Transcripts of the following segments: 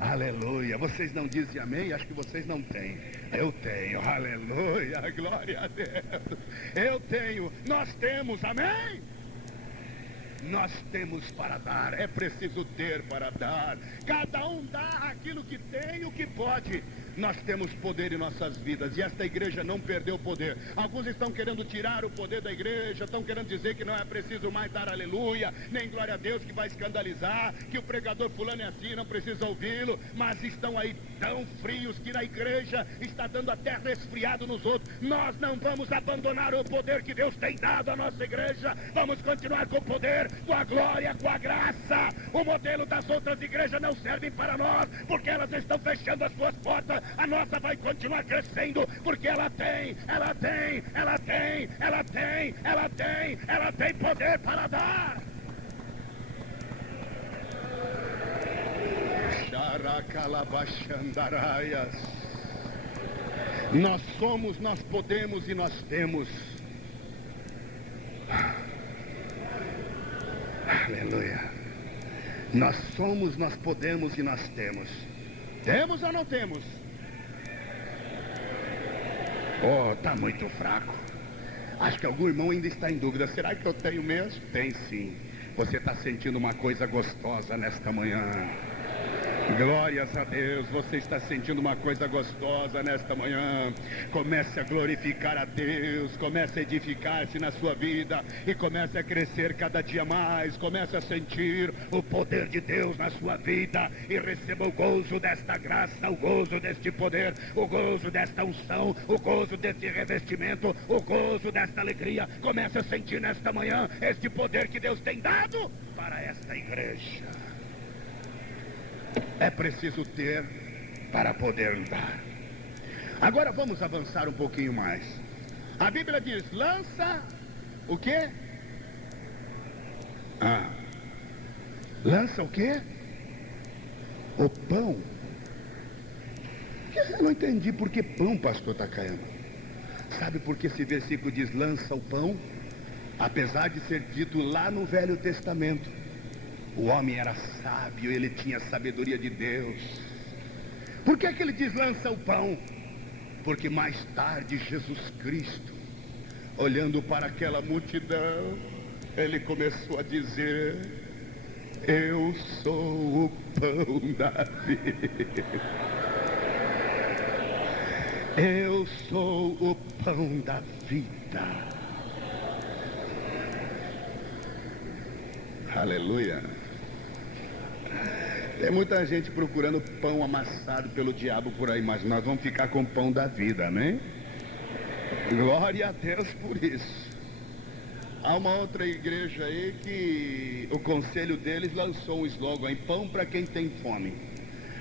Aleluia. Vocês não dizem amém? Acho que vocês não têm. Eu tenho. Aleluia. Glória a Deus. Eu tenho. Nós temos. Amém? Nós temos para dar. É preciso ter para dar. Cada um dá aquilo que tem, o que pode. Nós temos poder em nossas vidas e esta igreja não perdeu o poder. Alguns estão querendo tirar o poder da igreja, estão querendo dizer que não é preciso mais dar aleluia, nem glória a Deus, que vai escandalizar, que o pregador fulano é assim, não precisa ouvi-lo, mas estão aí tão frios que na igreja está dando até resfriado nos outros. Nós não vamos abandonar o poder que Deus tem dado à nossa igreja, vamos continuar com o poder, com a glória, com a graça. O modelo das outras igrejas não serve para nós, porque elas estão fechando as suas portas. A nossa vai continuar crescendo, porque ela tem poder para dar. Xaracalabachandaraias. Nós somos, nós podemos e nós temos. Aleluia. Nós somos, nós podemos e nós temos. Temos ou não temos? Oh, está muito fraco. Acho que algum irmão ainda está em dúvida. Será que eu tenho mesmo? Tem sim. Você está sentindo uma coisa gostosa nesta manhã. Glórias a Deus, você está sentindo uma coisa gostosa nesta manhã. Comece a glorificar a Deus, comece a edificar-se na sua vida e comece a crescer cada dia mais. Comece a sentir o poder de Deus na sua vida e receba o gozo desta graça, o gozo deste poder, o gozo desta unção, o gozo deste revestimento, o gozo desta alegria. Comece a sentir nesta manhã este poder que Deus tem dado para esta igreja. É preciso ter para poder dar. Agora vamos avançar um pouquinho mais. A Bíblia diz, lança o quê? Lança o quê? O pão. Eu não entendi por que pão, pastor Takayama. Sabe por que esse versículo diz lança o pão? Apesar de ser dito lá no Velho Testamento, o homem era sábio, ele tinha a sabedoria de Deus. Por que ele diz lança o pão? Porque mais tarde Jesus Cristo, olhando para aquela multidão, ele começou a dizer, eu sou o pão da vida. Eu sou o pão da vida. Aleluia. Tem muita gente procurando pão amassado pelo diabo por aí, mas nós vamos ficar com o pão da vida, amém? Glória a Deus por isso. Há uma outra igreja aí que o conselho deles lançou um slogan aí, pão para quem tem fome.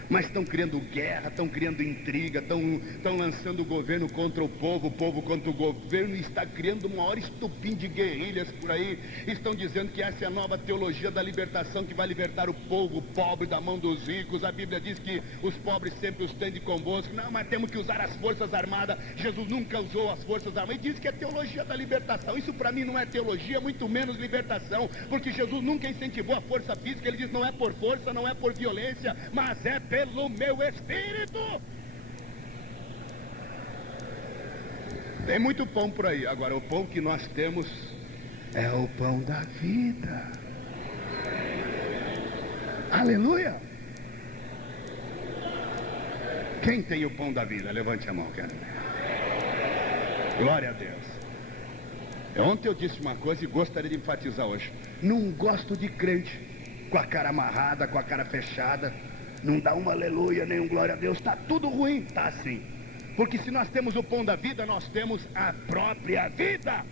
Mas estão criando guerra, estão criando intriga, estão lançando o governo contra o povo contra o governo, e está criando o maior estupim de guerrilhas por aí. Estão dizendo que essa é a nova teologia da libertação, que vai libertar o povo pobre da mão dos ricos. A Bíblia diz que os pobres sempre os têm convosco. Não, mas temos que usar as forças armadas. Jesus nunca usou as forças armadas e diz que é teologia da libertação. Isso para mim não é teologia, muito menos libertação, porque Jesus nunca incentivou a força física. Ele diz, não é por força, não é por violência, mas é pelo meu espírito. Tem muito pão por aí. Agora o pão que nós temos é o pão da vida. Aleluia. Quem tem o pão da vida? Levante a mão, quero ver. Glória a Deus. Ontem eu disse uma coisa e gostaria de enfatizar hoje. Não gosto de crente com a cara amarrada, com a cara fechada. Não dá um aleluia, nem um glória a Deus. Está tudo ruim, está assim. Porque se nós temos o pão da vida, nós temos a própria vida.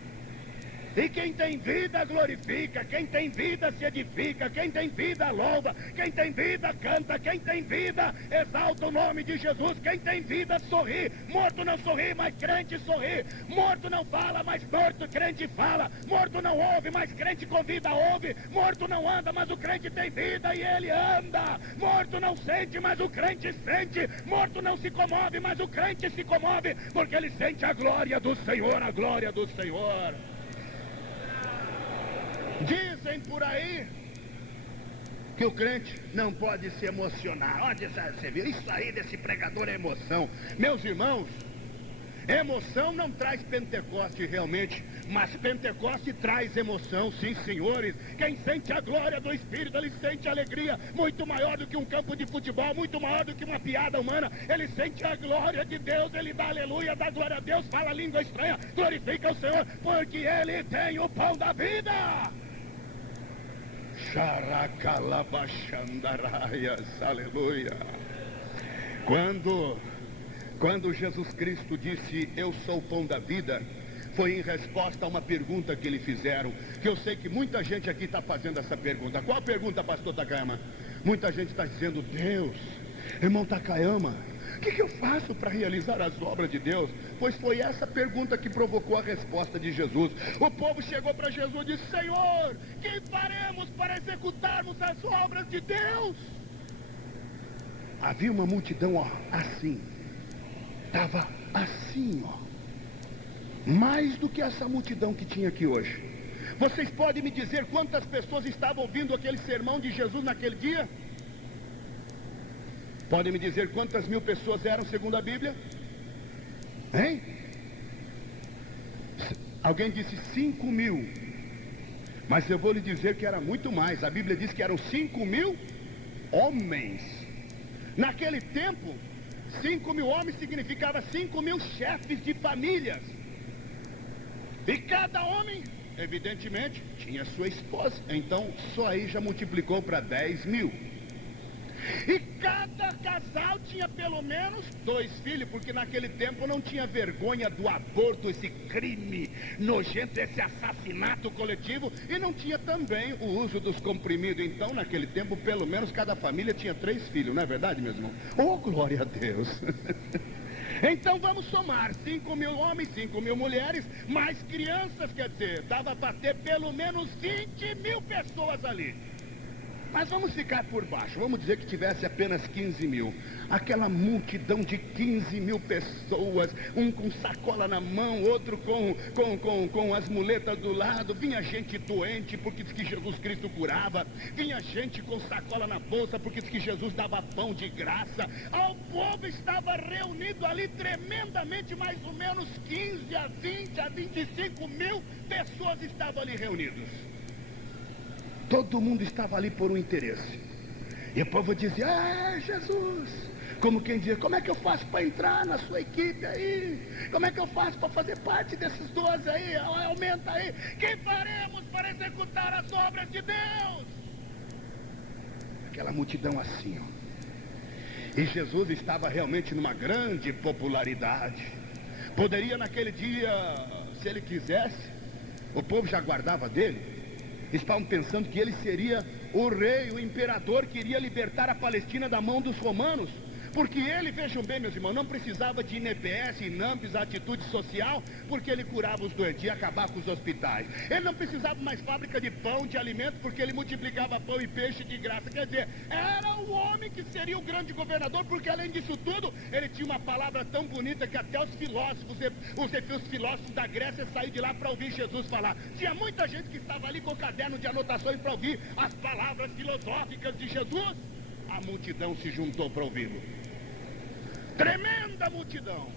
E quem tem vida glorifica, quem tem vida se edifica, quem tem vida louva, quem tem vida canta, quem tem vida exalta o nome de Jesus, quem tem vida sorri. Morto não sorri, mas crente sorri. Morto não fala, mas morto crente fala. Morto não ouve, mas crente com vida ouve. Morto não anda, mas o crente tem vida e ele anda. Morto não sente, mas o crente sente. Morto não se comove, mas o crente se comove, porque ele sente a glória do Senhor, a glória do Senhor. Dizem por aí que o crente não pode se emocionar. Olha, você viu, isso aí desse pregador é emoção. Meus irmãos, emoção não traz Pentecoste realmente, mas Pentecoste traz emoção, sim, senhores. Quem sente a glória do Espírito, ele sente alegria muito maior do que um campo de futebol, muito maior do que uma piada humana. Ele sente a glória de Deus, ele dá aleluia, dá glória a Deus, fala língua estranha, glorifica o Senhor, porque ele tem o pão da vida. Xaracalabachandaraias, aleluia. Quando Jesus Cristo disse, eu sou o pão da vida, foi em resposta a uma pergunta que lhe fizeram, que eu sei que muita gente aqui está fazendo essa pergunta. Qual a pergunta, pastor Takayama? Muita gente está dizendo, Deus, irmão Takayama, o que eu faço para realizar as obras de Deus? Pois foi essa pergunta que provocou a resposta de Jesus. O povo chegou para Jesus e disse, Senhor, que faremos para executarmos as obras de Deus? Havia uma multidão, ó, assim. Estava assim, ó. Mais do que essa multidão que tinha aqui hoje. Vocês podem me dizer quantas pessoas estavam ouvindo aquele sermão de Jesus naquele dia? Podem me dizer quantas mil pessoas eram segundo a Bíblia? Hein? Alguém disse 5.000. Mas eu vou lhe dizer que era muito mais. A Bíblia diz que eram 5.000 homens. Naquele tempo, 5.000 homens significava 5.000 chefes de famílias. E cada homem, evidentemente, tinha sua esposa. Então, só aí já multiplicou para 10.000. E cada casal tinha pelo menos 2 filhos, porque naquele tempo não tinha vergonha do aborto, esse crime nojento, esse assassinato coletivo, e não tinha também o uso dos comprimidos. Então, naquele tempo, pelo menos cada família tinha 3 filhos, não é verdade, meu irmão? Oh, glória a Deus! Então vamos somar 5.000 homens, 5.000 mulheres, mais crianças, quer dizer, dava para ter pelo menos 20.000 pessoas ali. Mas vamos ficar por baixo, vamos dizer que tivesse apenas 15.000. Aquela multidão de 15.000 pessoas, um com sacola na mão, outro com as muletas do lado. Vinha gente doente porque diz que Jesus Cristo curava. Vinha gente com sacola na bolsa porque diz que Jesus dava pão de graça. O povo estava reunido ali tremendamente, mais ou menos 15 a 20 a 25.000 pessoas estavam ali reunidas. Todo mundo estava ali por um interesse. E o povo dizia, Jesus, como quem dizia, como é que eu faço para entrar na sua equipe aí? Como é que eu faço para fazer parte desses 12 aí? Aumenta aí. Que faremos para executar as obras de Deus? Aquela multidão assim, ó. E Jesus estava realmente numa grande popularidade. Poderia naquele dia, se ele quisesse, o povo já guardava dele. Estavam pensando que ele seria o rei, o imperador que iria libertar a Palestina da mão dos romanos. Porque ele, vejam bem, meus irmãos, não precisava de INPS, INAMPS, atitude social, porque ele curava os doentes, ia acabar com os hospitais. Ele não precisava mais fábrica de pão, de alimento, porque ele multiplicava pão e peixe de graça. Quer dizer, era o homem que seria o grande governador, porque além disso tudo, ele tinha uma palavra tão bonita que até os filósofos da Grécia saíram de lá para ouvir Jesus falar. Tinha muita gente que estava ali com caderno de anotações para ouvir as palavras filosóficas de Jesus. A multidão se juntou para ouvi-lo. Tremenda multidão.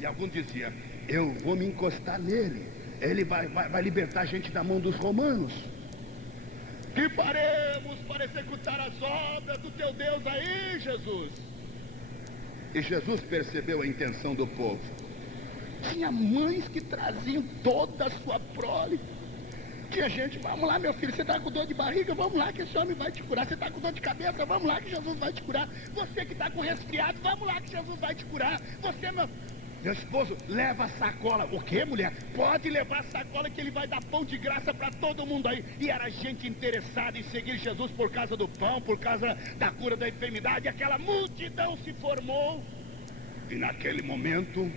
E alguns diziam, eu vou me encostar nele, ele vai libertar a gente da mão dos romanos. Que faremos para executar as obras do teu Deus aí, Jesus? E Jesus percebeu a intenção do povo. Tinha mães que traziam toda a sua prole. Tinha gente, vamos lá meu filho, você está com dor de barriga, vamos lá que esse homem vai te curar. Você está com dor de cabeça, vamos lá que Jesus vai te curar. Você que está com resfriado, vamos lá que Jesus vai te curar. Você, meu esposo, leva a sacola. O que, mulher? Pode levar a sacola que ele vai dar pão de graça para todo mundo aí. E era gente interessada em seguir Jesus por causa do pão, por causa da cura da enfermidade. Aquela multidão se formou. E naquele momento,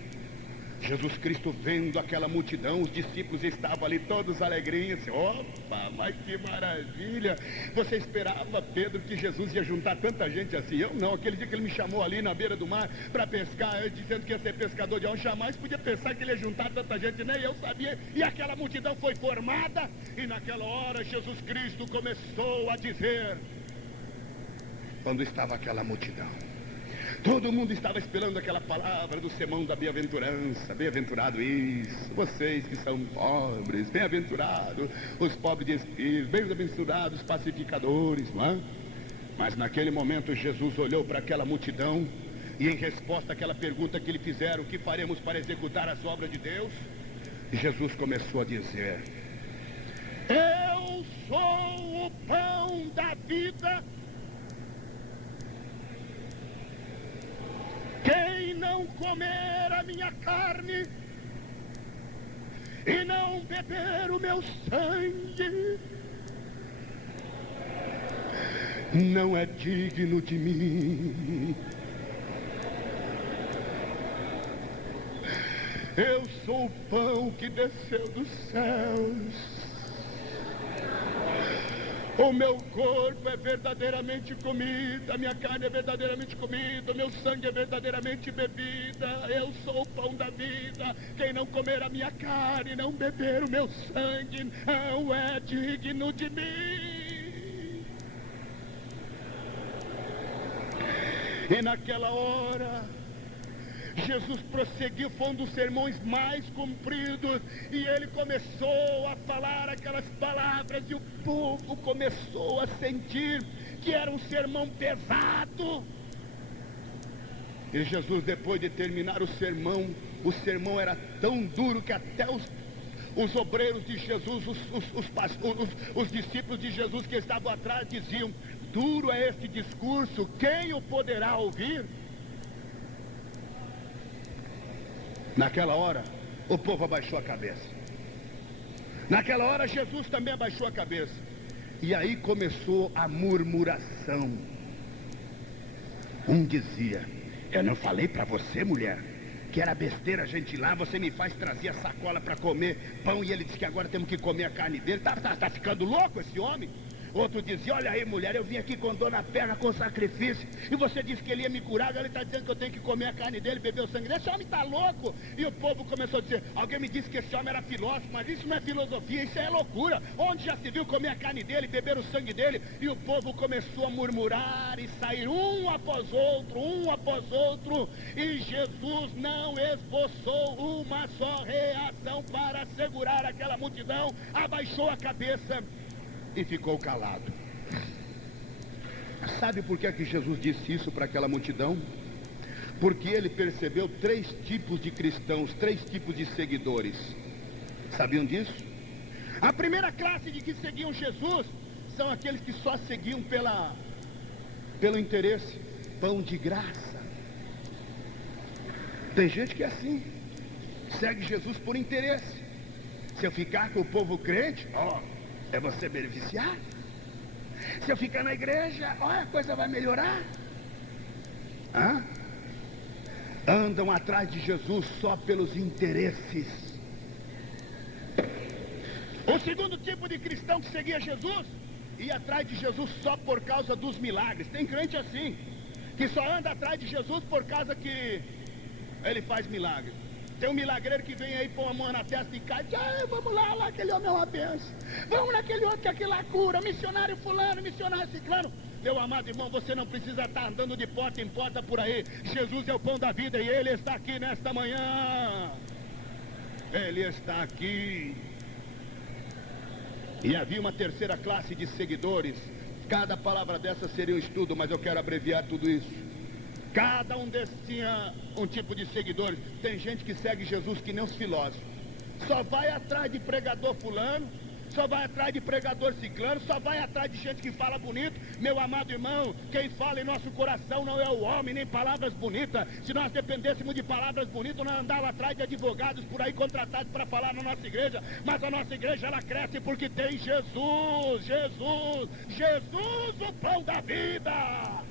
Jesus Cristo vendo aquela multidão, os discípulos estavam ali todos alegrinhos. Opa, mas que maravilha! Você esperava, Pedro, que Jesus ia juntar tanta gente assim? Eu não. Aquele dia que ele me chamou ali na beira do mar para pescar, eu dizendo que ia ser pescador de alma, jamais podia pensar que ele ia juntar tanta gente, nem eu sabia. E aquela multidão foi formada, e naquela hora Jesus Cristo começou a dizer, quando estava aquela multidão. Todo mundo estava esperando aquela palavra do sermão da bem-aventurança. Bem-aventurado isso, vocês que são pobres, bem-aventurado os pobres de espírito, bem-aventurados os pacificadores, não é? Mas naquele momento Jesus olhou para aquela multidão e em resposta àquela pergunta que lhe fizeram, o que faremos para executar as obras de Deus? Jesus começou a dizer: eu sou o pão da vida. Quem não comer a minha carne e não beber o meu sangue, não é digno de mim. Eu sou o pão que desceu dos céus. O meu corpo é verdadeiramente comida, a minha carne é verdadeiramente comida, o meu sangue é verdadeiramente bebida. Eu sou o pão da vida. Quem não comer a minha carne e não beber o meu sangue, não é digno de mim. E naquela hora, Jesus prosseguiu, foi um dos sermões mais compridos, e ele começou a falar aquelas palavras, e o povo começou a sentir que era um sermão pesado. E Jesus, depois de terminar o sermão era tão duro que até os obreiros de Jesus, os discípulos de Jesus que estavam atrás diziam: duro é este discurso, quem o poderá ouvir? Naquela hora, o povo abaixou a cabeça. Naquela hora, Jesus também abaixou a cabeça. E aí começou a murmuração. Um dizia: eu não falei para você, mulher, que era besteira a gente ir lá, você me faz trazer a sacola para comer pão, e ele disse que agora temos que comer a carne dele. Tá ficando louco esse homem? Outro dizia: olha aí, mulher, eu vim aqui com dor na perna, com sacrifício, e você disse que ele ia me curar, agora ele está dizendo que eu tenho que comer a carne dele, beber o sangue dele. Esse homem está louco. E o povo começou a dizer: alguém me disse que esse homem era filósofo, mas isso não é filosofia, isso é loucura. Onde já se viu comer a carne dele, beber o sangue dele? E o povo começou a murmurar e sair um após outro, e Jesus não esboçou uma só reação para segurar aquela multidão. Abaixou a cabeça e ficou calado. Sabe por que é que Jesus disse isso para aquela multidão? Porque ele percebeu 3 tipos de cristãos, 3 tipos de seguidores. Sabiam disso? A primeira classe de que seguiam Jesus são aqueles que só seguiam pelo interesse, pão de graça. Tem gente que é assim, segue Jesus por interesse. Se eu ficar com o povo crente, é você beneficiar. Se eu ficar na igreja, olha, a coisa vai melhorar. Andam atrás de Jesus só pelos interesses. O segundo tipo de cristão que seguia Jesus ia atrás de Jesus só por causa dos milagres. Tem crente assim, que só anda atrás de Jesus por causa que ele faz milagres. Tem um milagreiro que vem aí, põe a mão na testa e cai, diz: vamos lá, aquele homem é uma benção. Vamos naquele outro que aquilo lá cura, missionário fulano, missionário ciclano. Meu amado irmão, você não precisa estar andando de porta em porta por aí. Jesus é o pão da vida e ele está aqui nesta manhã. Ele está aqui. E havia uma terceira classe de seguidores. Cada palavra dessa seria um estudo, mas eu quero abreviar tudo isso. Cada um desses tinha um tipo de seguidores. Tem gente que segue Jesus que nem os filósofos. Só vai atrás de pregador fulano, só vai atrás de pregador ciclano, só vai atrás de gente que fala bonito. Meu amado irmão, quem fala em nosso coração não é o homem, nem palavras bonitas. Se nós dependêssemos de palavras bonitas, nós andávamos atrás de advogados por aí contratados para falar na nossa igreja. Mas a nossa igreja, ela cresce porque tem Jesus, o pão da vida.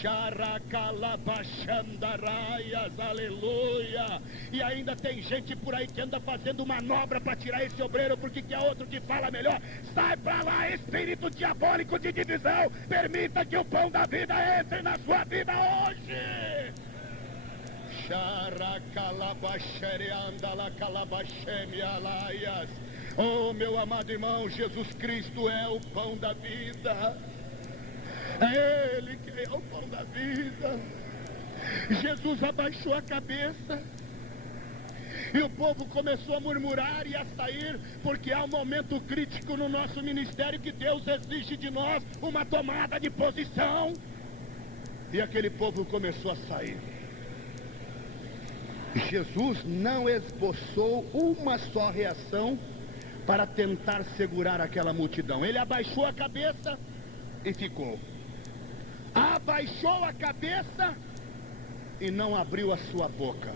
Xaracalabachandaraias, aleluia. E ainda tem gente por aí que anda fazendo manobra para tirar esse obreiro, porque quer outro que fala melhor. Sai pra lá, espírito diabólico de divisão. Permita que o pão da vida entre na sua vida hoje. Xaracalabaxereandalacalabachemialaias. Oh, meu amado irmão, Jesus Cristo é o pão da vida. É Ele que é o pão da vida. Jesus abaixou a cabeça e o povo começou a murmurar e a sair, porque há um momento crítico no nosso ministério que Deus exige de nós uma tomada de posição. E aquele povo começou a sair. Jesus não esboçou uma só reação para tentar segurar aquela multidão. Ele abaixou a cabeça e ficou. Abaixou a cabeça e não abriu a sua boca.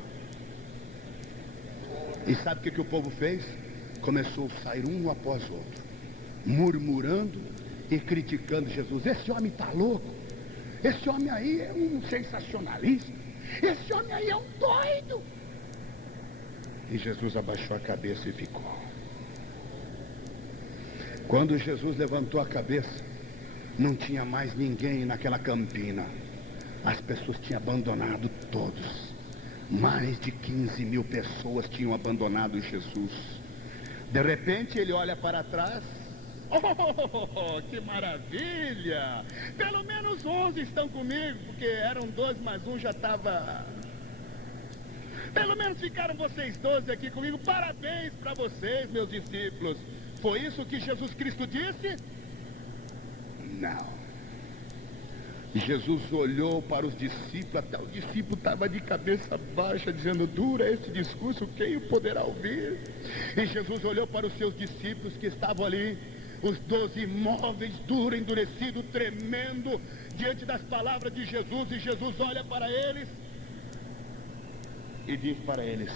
E sabe o que o povo fez? Começou a sair um após o outro, murmurando e criticando Jesus. Esse homem está louco. Esse homem aí é um sensacionalista. Esse homem aí é um doido. E Jesus abaixou a cabeça e ficou. Quando Jesus levantou a cabeça, não tinha mais ninguém naquela campina. As pessoas tinham abandonado todos. Mais de 15 mil pessoas tinham abandonado Jesus. De repente ele olha para trás. Oh, que maravilha! Pelo menos 11 estão comigo, porque eram 12, mas um já estava... Pelo menos ficaram vocês 12 aqui comigo. Parabéns para vocês, meus discípulos. Foi isso que Jesus Cristo disse? Não. Jesus olhou para os discípulos, até o discípulo estava de cabeça baixa, dizendo: dura esse discurso, quem o poderá ouvir? E Jesus olhou para os seus discípulos que estavam ali, os 12 imóveis, duro, endurecido, tremendo, diante das palavras de Jesus. E Jesus olha para eles e diz para eles: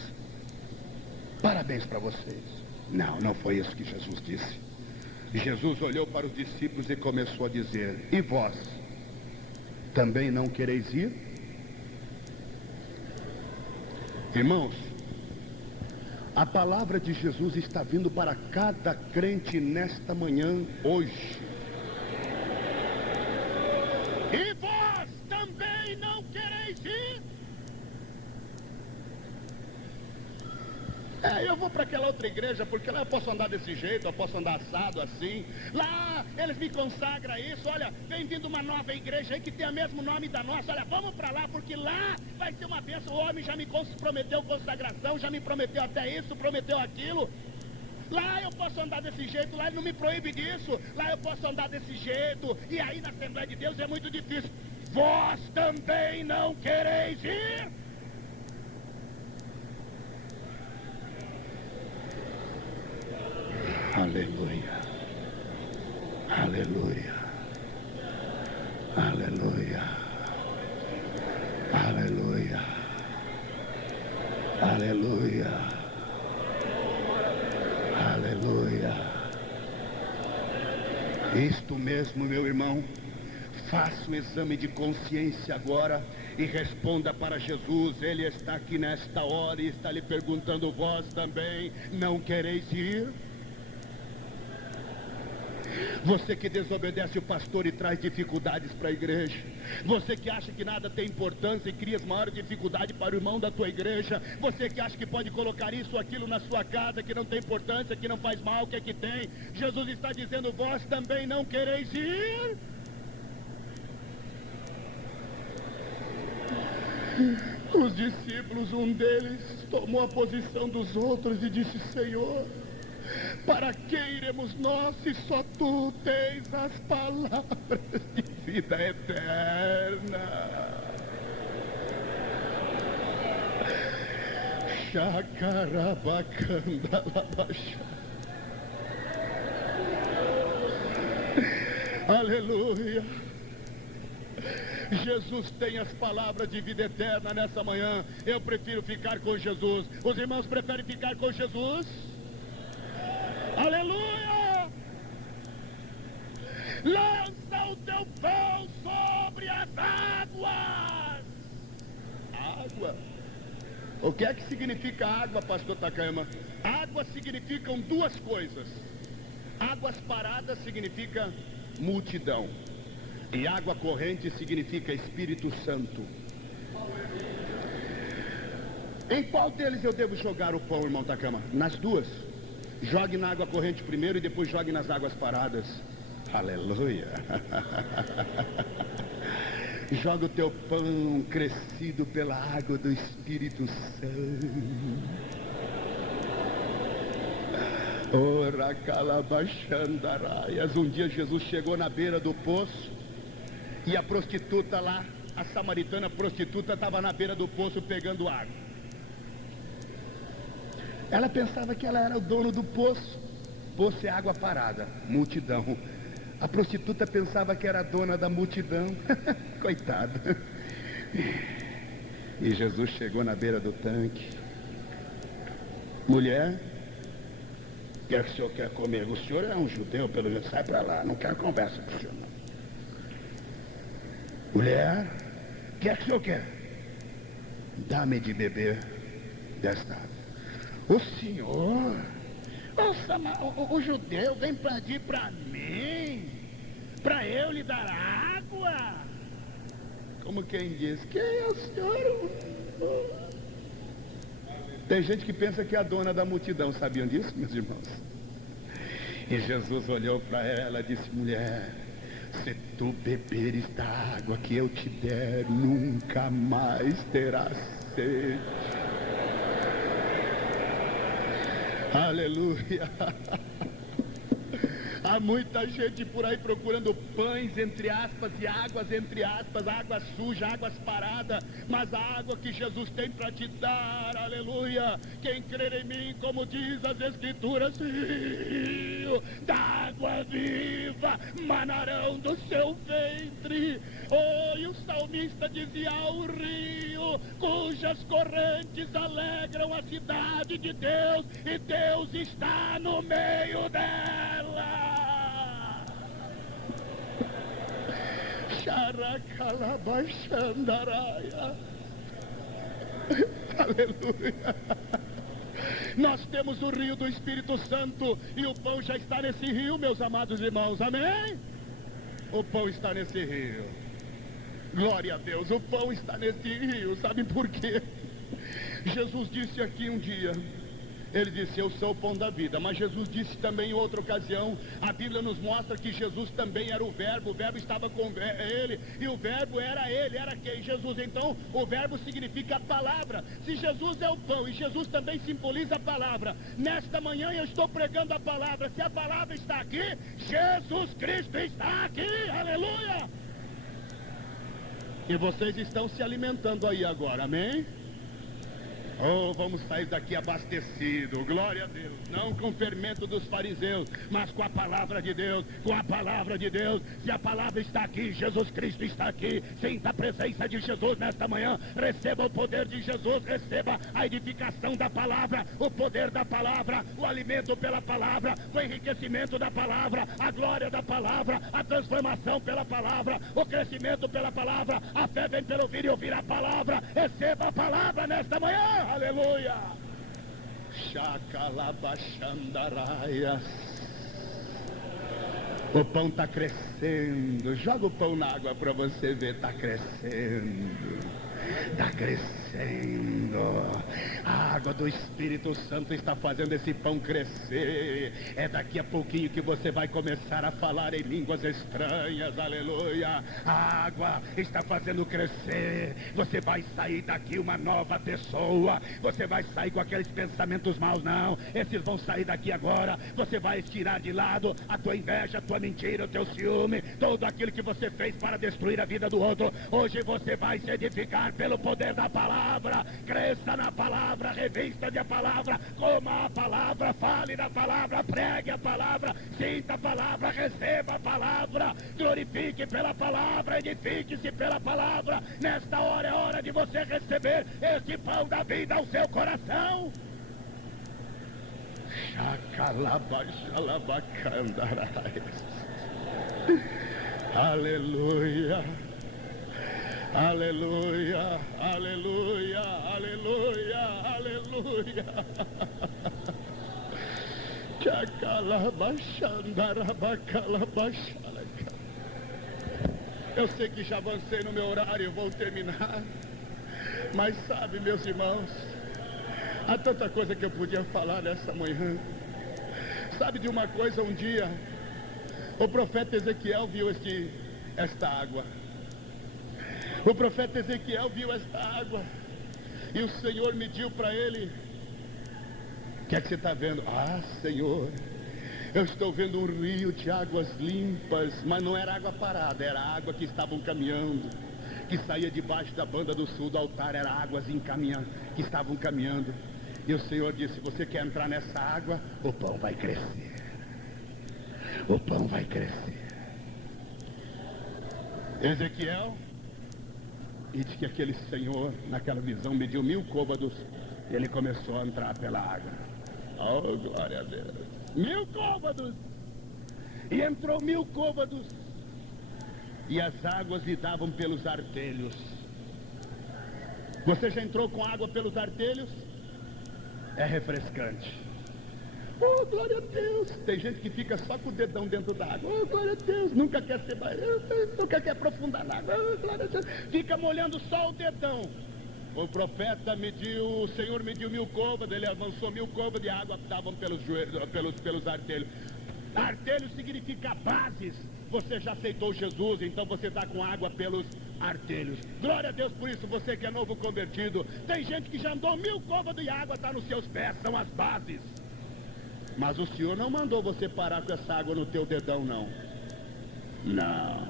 parabéns para vocês. Não, não foi isso que Jesus disse. Jesus olhou para os discípulos e começou a dizer: e vós? Também não quereis ir? Irmãos, a palavra de Jesus está vindo para cada crente nesta manhã, hoje. E vós também não quereis ir? Eu vou para aquela outra igreja, porque lá eu posso andar desse jeito, eu posso andar assado assim. Lá eles me consagram isso. Olha, vem vindo uma nova igreja aí que tem o mesmo nome da nossa. Olha, vamos para lá, porque lá vai ser uma bênção. O homem já me prometeu consagração, já me prometeu até isso, prometeu aquilo. Lá eu posso andar desse jeito, lá ele não me proíbe disso. Lá eu posso andar desse jeito. E aí na Assembleia de Deus é muito difícil. Vós também não quereis ir? Aleluia, aleluia, aleluia, aleluia, aleluia, aleluia. Isto mesmo, meu irmão. Faça um exame de consciência agora e responda para Jesus. Ele está aqui nesta hora e está lhe perguntando: vós também não quereis ir? Você que desobedece o pastor e traz dificuldades para a igreja. Você que acha que nada tem importância e cria as maiores dificuldades para o irmão da tua igreja. Você que acha que pode colocar isso ou aquilo na sua casa, que não tem importância, que não faz mal, que é que tem. Jesus está dizendo: vós também não quereis ir? Os discípulos, um deles tomou a posição dos outros e disse: Senhor, para que iremos nós se só tu tens as palavras de vida eterna? Chacarabacandalabaxa. Aleluia. Jesus tem as palavras de vida eterna nessa manhã. Eu prefiro ficar com Jesus. Os irmãos preferem ficar com Jesus? Aleluia! Lança o teu pão sobre as águas. Água. O que é que significa água, pastor Takayama? Água significam duas coisas. Águas paradas significa multidão. E água corrente significa Espírito Santo. Em qual deles eu devo jogar o pão, irmão Takayama? Nas duas. Jogue na água corrente primeiro e depois jogue nas águas paradas. Aleluia. Joga o teu pão crescido pela água do Espírito Santo. Ora calabachandaraias. Um dia Jesus chegou na beira do poço e a prostituta lá, a samaritana prostituta, estava na beira do poço pegando água. Ela pensava que ela era o dono do poço. Poço é água parada, multidão. A prostituta pensava que era a dona da multidão. Coitada. E Jesus chegou na beira do tanque. Mulher, o que é que o senhor quer comer? O senhor é um judeu, pelo menos. Sai para lá, não quero conversa com o senhor, não. Mulher, o que é que o senhor quer? Dá-me de beber desta água. O senhor, o judeu vem pedir para mim, para eu lhe dar água? Como quem diz, quem é o senhor? Tem gente que pensa que é a dona da multidão, sabiam disso, meus irmãos? E Jesus olhou para ela e disse, mulher, se tu beberes da água que eu te der, nunca mais terás sede. Aleluia. Há muita gente por aí procurando pães, entre aspas, e águas, entre aspas, água suja, águas paradas, mas a água que Jesus tem para te dar, aleluia. Quem crer em mim, como diz as Escrituras, rio d'água viva manarão do seu ventre. Oh, e o salmista dizia, o rio cujas correntes alegram a cidade de Deus, e Deus está no meio dela. Xaracalabachandaraia. Aleluia. Nós temos o rio do Espírito Santo e o pão já está nesse rio, meus amados irmãos, amém? O pão está nesse rio. Glória a Deus, o pão está nesse rio. Sabe por quê? Jesus disse aqui um dia, ele disse, eu sou o pão da vida. Mas Jesus disse também em outra ocasião, a Bíblia nos mostra que Jesus também era o verbo estava com ele, e o verbo era ele, era quem? Jesus. Então o verbo significa a palavra. Se Jesus é o pão e Jesus também simboliza a palavra, nesta manhã eu estou pregando a palavra. Se a palavra está aqui, Jesus Cristo está aqui, aleluia. E vocês estão se alimentando aí agora, amém? Oh, vamos sair daqui abastecido, glória a Deus. Não com o fermento dos fariseus, mas com a palavra de Deus, com a palavra de Deus. Se a palavra está aqui, Jesus Cristo está aqui. Sinta a presença de Jesus nesta manhã. Receba o poder de Jesus, receba a edificação da palavra, o poder da palavra, o alimento pela palavra, o enriquecimento da palavra, a glória da palavra, a transformação pela palavra, o crescimento pela palavra. A fé vem pelo ouvir e ouvir a palavra. Receba a palavra nesta manhã. Aleluia. Chacalabachandaraias. O pão está crescendo. Joga o pão na água para você ver. Está crescendo. Está crescendo. A água do Espírito Santo está fazendo esse pão crescer. É daqui a pouquinho que você vai começar a falar em línguas estranhas. Aleluia. A água está fazendo crescer. Você vai sair daqui uma nova pessoa. Você vai sair com aqueles pensamentos maus. Não, esses vão sair daqui agora. Você vai tirar de lado a tua inveja, a tua mentira, o teu ciúme, tudo aquilo que você fez para destruir a vida do outro. Hoje você vai se edificar pelo poder da palavra. Cresça na palavra, revista de a palavra, coma a palavra, fale da palavra, pregue a palavra, sinta a palavra, receba a palavra, glorifique pela palavra, edifique-se pela palavra. Nesta hora é hora de você receber este pão da vida ao seu coração. Aleluia. Aleluia, aleluia, aleluia, aleluia. Eu sei que já avancei no meu horário, vou terminar. Mas sabe, meus irmãos, há tanta coisa que eu podia falar nessa manhã. Sabe de uma coisa, um dia o profeta Ezequiel viu esta água. O profeta Ezequiel viu esta água e o Senhor mediu para ele. O que é que você está vendo? Ah, Senhor, eu estou vendo um rio de águas limpas. Mas não era água parada, era água que estavam caminhando, que saía debaixo da banda do sul do altar. Era águas que estavam caminhando. E o Senhor disse: você quer entrar nessa água? O pão vai crescer. O pão vai crescer. Ezequiel, e diz que aquele Senhor, naquela visão, mediu 1000 côvados. E ele começou a entrar pela água. Oh, glória a Deus. 1000 côvados. E entrou 1000 côvados. E as águas lhe davam pelos artelhos. Você já entrou com água pelos artelhos? É refrescante. Oh, glória a Deus. Tem gente que fica só com o dedão dentro da água. Oh, glória a Deus. Nunca quer ser nunca quer aprofundar na água. Oh, glória a Deus. Fica molhando só o dedão. O profeta mediu, o Senhor mediu 1000 côvados. Ele avançou 1000 côvados e a água estavam pelos artelhos. Artelho significa bases. Você já aceitou Jesus, então você está com água pelos artelhos. Glória a Deus por isso, você que é novo convertido. Tem gente que já andou 1000 côvados e a água está nos seus pés, são as bases. Mas o Senhor não mandou você parar com essa água no teu dedão, não. Não.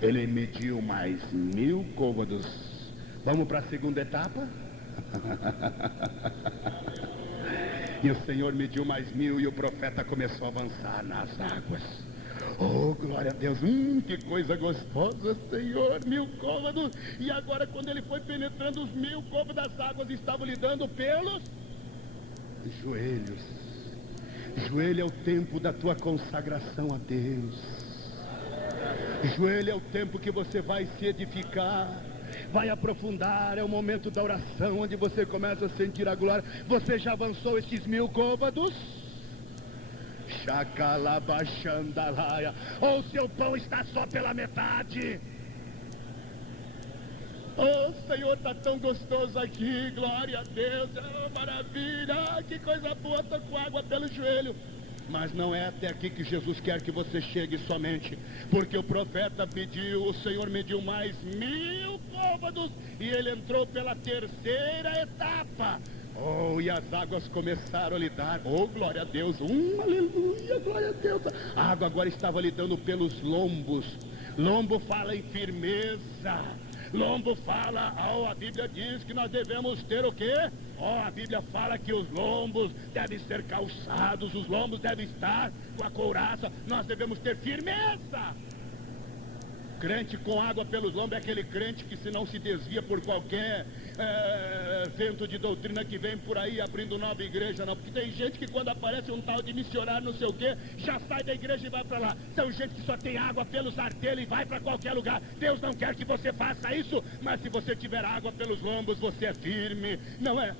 Ele mediu mais 1000 côvados. Vamos para a segunda etapa? E o Senhor mediu mais 1000 e o profeta começou a avançar nas águas. Oh, glória a Deus. Que coisa gostosa, Senhor. 1000 côvados. E agora, quando ele foi penetrando os 1000 côvados, das águas estavam lhe dando pelos joelhos. Joelho é o tempo da tua consagração a Deus. Joelho é o tempo que você vai se edificar, vai aprofundar. É o momento da oração, onde você começa a sentir a glória. Você já avançou esses 1000 côvados? Chacalabachandalaia. Ou o seu pão está só pela metade? Oh, Senhor, está tão gostoso aqui. Glória a Deus. Oh, maravilha. Que coisa boa. Estou com água pelo joelho. Mas não é até aqui que Jesus quer que você chegue somente. Porque o profeta pediu, o Senhor mediu mais 1000 côvados. E ele entrou pela terceira etapa. Oh, e as águas começaram a lhe dar. Oh, glória a Deus. Aleluia, glória a Deus. A água agora estava lhe dando pelos lombos. Lombo fala em firmeza. Lombo fala, a Bíblia diz que nós devemos ter o quê? A Bíblia fala que os lombos devem ser calçados, os lombos devem estar com a couraça, nós devemos ter firmeza. Crente com água pelos lombos é aquele crente que se não se desvia por qualquer vento de doutrina que vem por aí abrindo nova igreja, não. Porque tem gente que quando aparece um tal de missionário não sei o que, já sai da igreja e vai para lá. Tem gente que só tem água pelos artelhos e vai para qualquer lugar. Deus não quer que você faça isso, mas se você tiver água pelos lombos, você é firme, não é?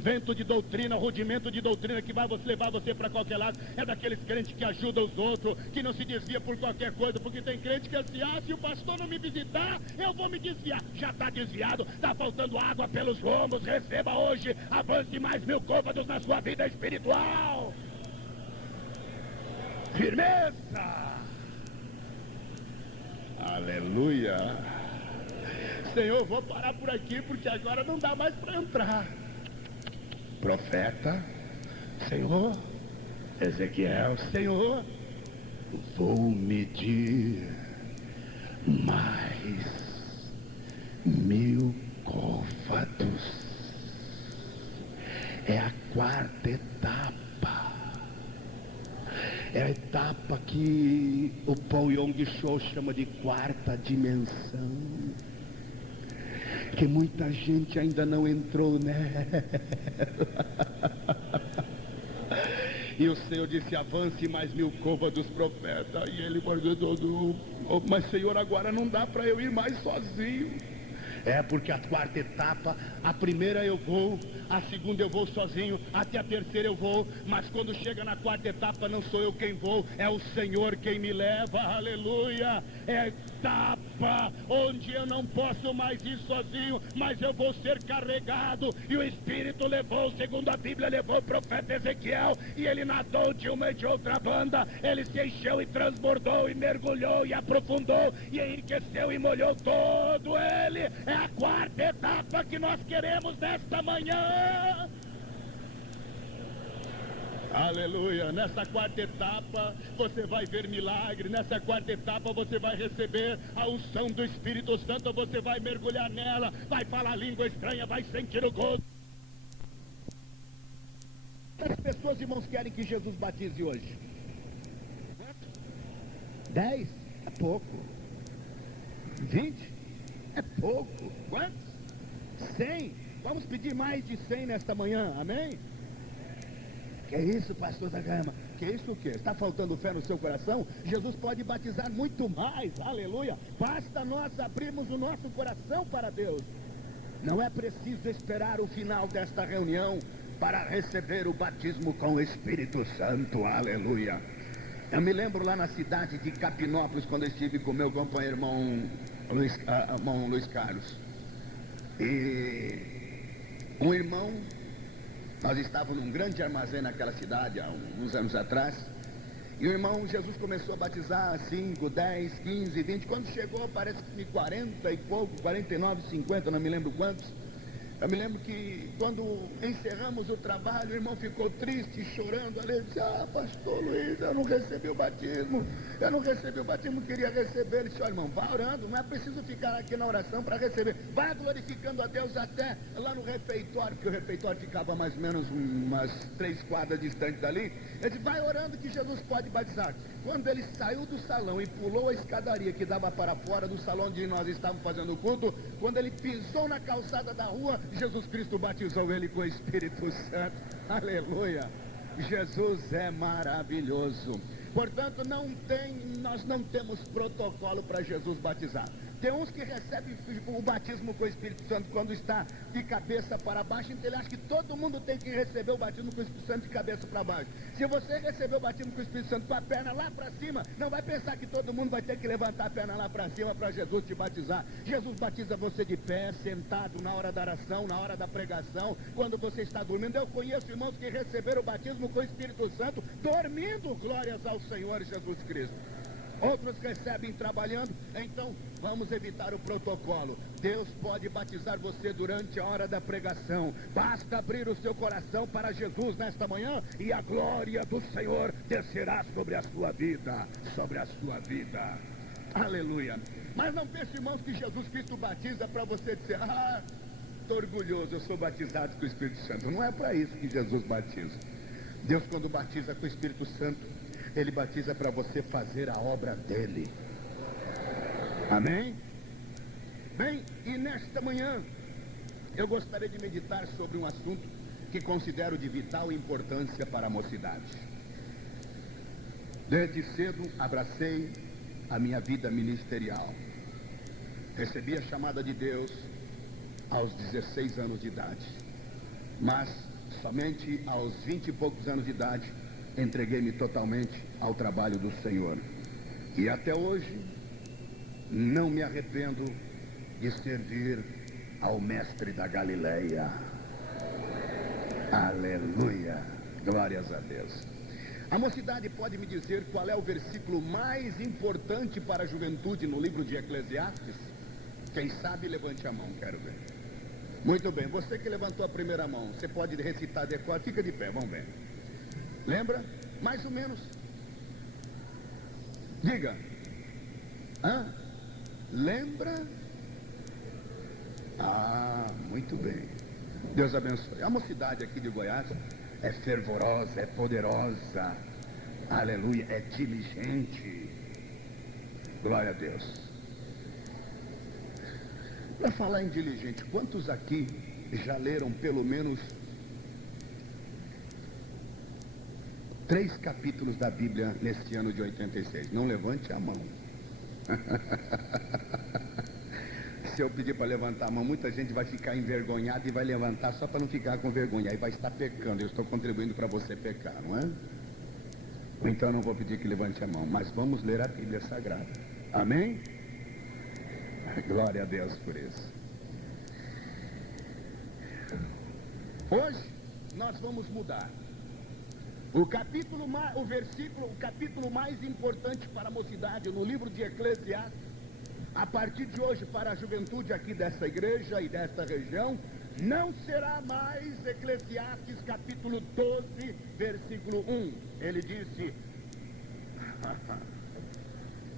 Vento de doutrina, rudimento de doutrina que vai levar você para qualquer lado. É daqueles crentes que ajudam os outros, que não se desvia por qualquer coisa. Porque tem crente que é assim, se o pastor não me visitar, eu vou me desviar. Já está desviado, está faltando água pelos lombos. Receba hoje, avance mais 1000 côvados na sua vida espiritual. Firmeza. Aleluia. Senhor, vou parar por aqui porque agora não dá mais para entrar. Profeta, Senhor, Ezequiel, Senhor, vou medir mais 1000 côvados. É a quarta etapa. É a etapa que o Paul Yong-Cho chama de quarta dimensão. Que muita gente ainda não entrou nela. E o Senhor disse, avance mais 1000 côvados, profeta. E ele falou, mas Senhor, agora não dá para eu ir mais sozinho. É porque a quarta etapa, a primeira eu vou, a segunda eu vou sozinho, até a terceira eu vou, mas quando chega na quarta etapa não sou eu quem vou, é o Senhor quem me leva, aleluia. É a etapa onde eu não posso mais ir sozinho, mas eu vou ser carregado, e o Espírito levou, segundo a Bíblia, levou o profeta Ezequiel, e ele nadou de uma e de outra banda, ele se encheu e transbordou, e mergulhou, e aprofundou, e enriqueceu e molhou todos todo ele. É a quarta etapa que nós queremos nesta manhã. Aleluia, nessa quarta etapa você vai ver milagre, nessa quarta etapa você vai receber a unção do Espírito Santo, você vai mergulhar nela, vai falar língua estranha, vai sentir o gozo. Quantas pessoas, irmãos, querem que Jesus batize hoje? 10? É pouco. 20? É pouco. Quantos? 100? Vamos pedir mais de 100 nesta manhã, amém? Que isso, pastor da Gama? Que isso o quê? Está faltando fé no seu coração? Jesus pode batizar muito mais, aleluia. Basta nós abrirmos o nosso coração para Deus. Não é preciso esperar o final desta reunião para receber o batismo com o Espírito Santo, aleluia. Eu me lembro lá na cidade de Capinópolis, quando eu estive com meu companheiro irmão Luiz Carlos. E um irmão... Nós estávamos num grande armazém naquela cidade, há uns anos atrás. E o irmão Jesus começou a batizar 5, 10, 15, 20. Quando chegou, parece que 40 e pouco, 49, 50, não me lembro quantos. Eu me lembro que quando encerramos o trabalho, o irmão ficou triste, chorando. Ele disse, pastor Luiz, eu não recebi o batismo. Eu não recebi o batismo, queria receber. Ele disse, irmão, vá orando, não é preciso ficar aqui na oração para receber. Vá glorificando a Deus até lá no refeitório, porque o refeitório ficava mais ou menos umas 3 quadras distante dali. Ele disse, vai orando que Jesus pode batizar. Quando ele saiu do salão e pulou a escadaria que dava para fora do salão onde nós estávamos fazendo o culto, quando ele pisou na calçada da rua, Jesus Cristo batizou ele com o Espírito Santo. Aleluia. Jesus é maravilhoso. Portanto, nós não temos protocolo para Jesus batizar. Tem uns que recebem o batismo com o Espírito Santo quando está de cabeça para baixo, então ele acha que todo mundo tem que receber o batismo com o Espírito Santo de cabeça para baixo. Se você receber o batismo com o Espírito Santo com a perna lá para cima, não vai pensar que todo mundo vai ter que levantar a perna lá para cima para Jesus te batizar. Jesus batiza você de pé, sentado, na hora da oração, na hora da pregação, quando você está dormindo. Eu conheço irmãos que receberam o batismo com o Espírito Santo dormindo, glórias ao Senhor Jesus Cristo. Outros recebem trabalhando. Então vamos evitar o protocolo. Deus pode batizar você durante a hora da pregação. Basta abrir o seu coração para Jesus nesta manhã e a glória do Senhor descerá sobre a sua vida, sobre a sua vida. Aleluia. Mas não pense, irmãos, que Jesus Cristo batiza para você dizer, estou orgulhoso, eu sou batizado com o Espírito Santo. Não é para isso que Jesus batiza. Deus, quando batiza com o Espírito Santo, Ele batiza para você fazer a obra dele. Amém? Bem, e nesta manhã eu gostaria de meditar sobre um assunto que considero de vital importância para a mocidade. Desde cedo abracei a minha vida ministerial. Recebi a chamada de Deus aos 16 anos de idade. Mas somente aos 20 e poucos anos de idade entreguei-me totalmente ao trabalho do Senhor. E até hoje não me arrependo de servir ao mestre da Galileia. Aleluia. Glórias a Deus. A mocidade pode me dizer qual é o versículo mais importante para a juventude no livro de Eclesiastes? Quem sabe, levante a mão, quero ver. Muito bem, você que levantou a primeira mão, você pode recitar de cor, fica de pé, vamos ver. Lembra? Mais ou menos. Diga. Lembra? Muito bem. Deus abençoe. A mocidade aqui de Goiás é fervorosa, é poderosa. Aleluia, é diligente. Glória a Deus. Para falar em diligente, quantos aqui já leram pelo menos 3 capítulos da Bíblia neste ano de 86? Não levante a mão. Se eu pedir para levantar a mão, muita gente vai ficar envergonhada e vai levantar só para não ficar com vergonha. Aí vai estar pecando. Eu estou contribuindo para você pecar, não é? Então eu não vou pedir que levante a mão, mas vamos ler a Bíblia Sagrada. Amém? Glória a Deus por isso. Hoje nós vamos mudar. O capítulo mais importante para a mocidade no livro de Eclesiastes A partir de hoje, para a juventude aqui dessa igreja e desta região, não será mais Eclesiastes capítulo 12, versículo 1. Ele disse...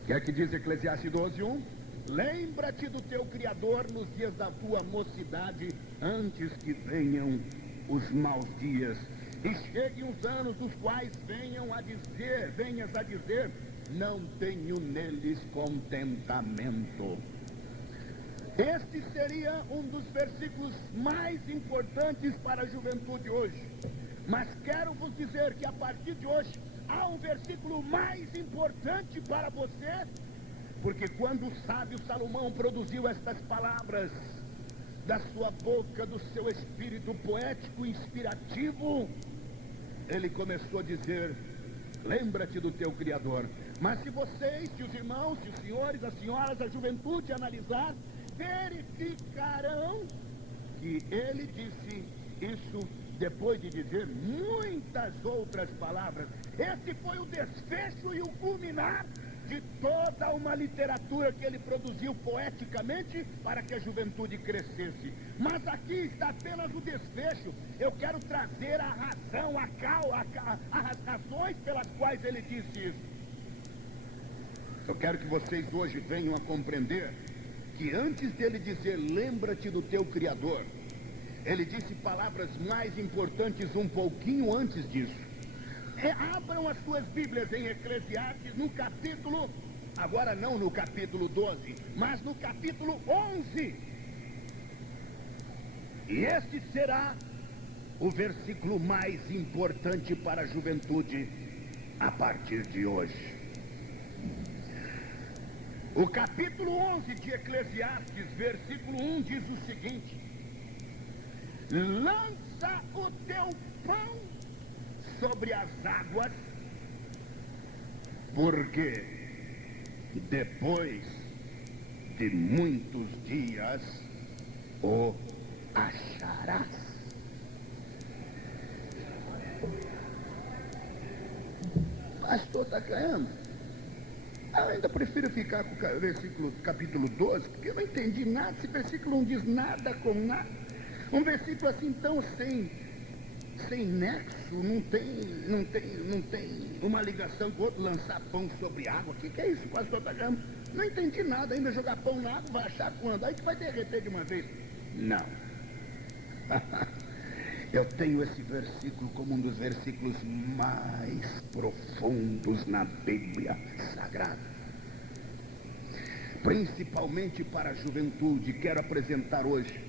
O que é que diz Eclesiastes 12, 1? Lembra-te do teu Criador nos dias da tua mocidade, antes que venham os maus dias, e cheguem os anos dos quais venhas a dizer, não tenho neles contentamento. Este seria um dos versículos mais importantes para a juventude hoje. Mas quero vos dizer que a partir de hoje há um versículo mais importante para você, porque quando o sábio Salomão produziu estas palavras da sua boca, do seu espírito poético e inspirativo, ele começou a dizer, lembra-te do teu Criador. Mas se vocês, se os irmãos, se os senhores, as senhoras, a juventude analisar, verificarão que ele disse isso depois de dizer muitas outras palavras. Esse foi o desfecho e o culminar de toda uma literatura que ele produziu poeticamente para que a juventude crescesse. Mas aqui está apenas o desfecho. Eu quero trazer a razão, as razões pelas quais ele disse isso. Eu quero que vocês hoje venham a compreender que antes dele dizer, lembra-te do teu Criador, ele disse palavras mais importantes um pouquinho antes disso. Abram as suas Bíblias em Eclesiastes no capítulo, agora não no capítulo 12, mas no capítulo 11. E este será o versículo mais importante para a juventude a partir de hoje. O capítulo 11 de Eclesiastes, versículo 1, diz o seguinte: lança o teu pão sobre as águas, porque depois de muitos dias o acharás. Pastor, está ganhando? Eu ainda prefiro ficar com o versículo, capítulo 12, porque eu não entendi nada. Esse versículo não diz nada com nada. Um versículo assim tão sem nexo, não tem uma ligação com o outro, lançar pão sobre água. O que é isso, pastor Tagama? Não entendi nada, ainda jogar pão na água, vai achar quando? Aí que vai derreter de uma vez. Não. Eu tenho esse versículo como um dos versículos mais profundos na Bíblia Sagrada. Principalmente para a juventude, quero apresentar hoje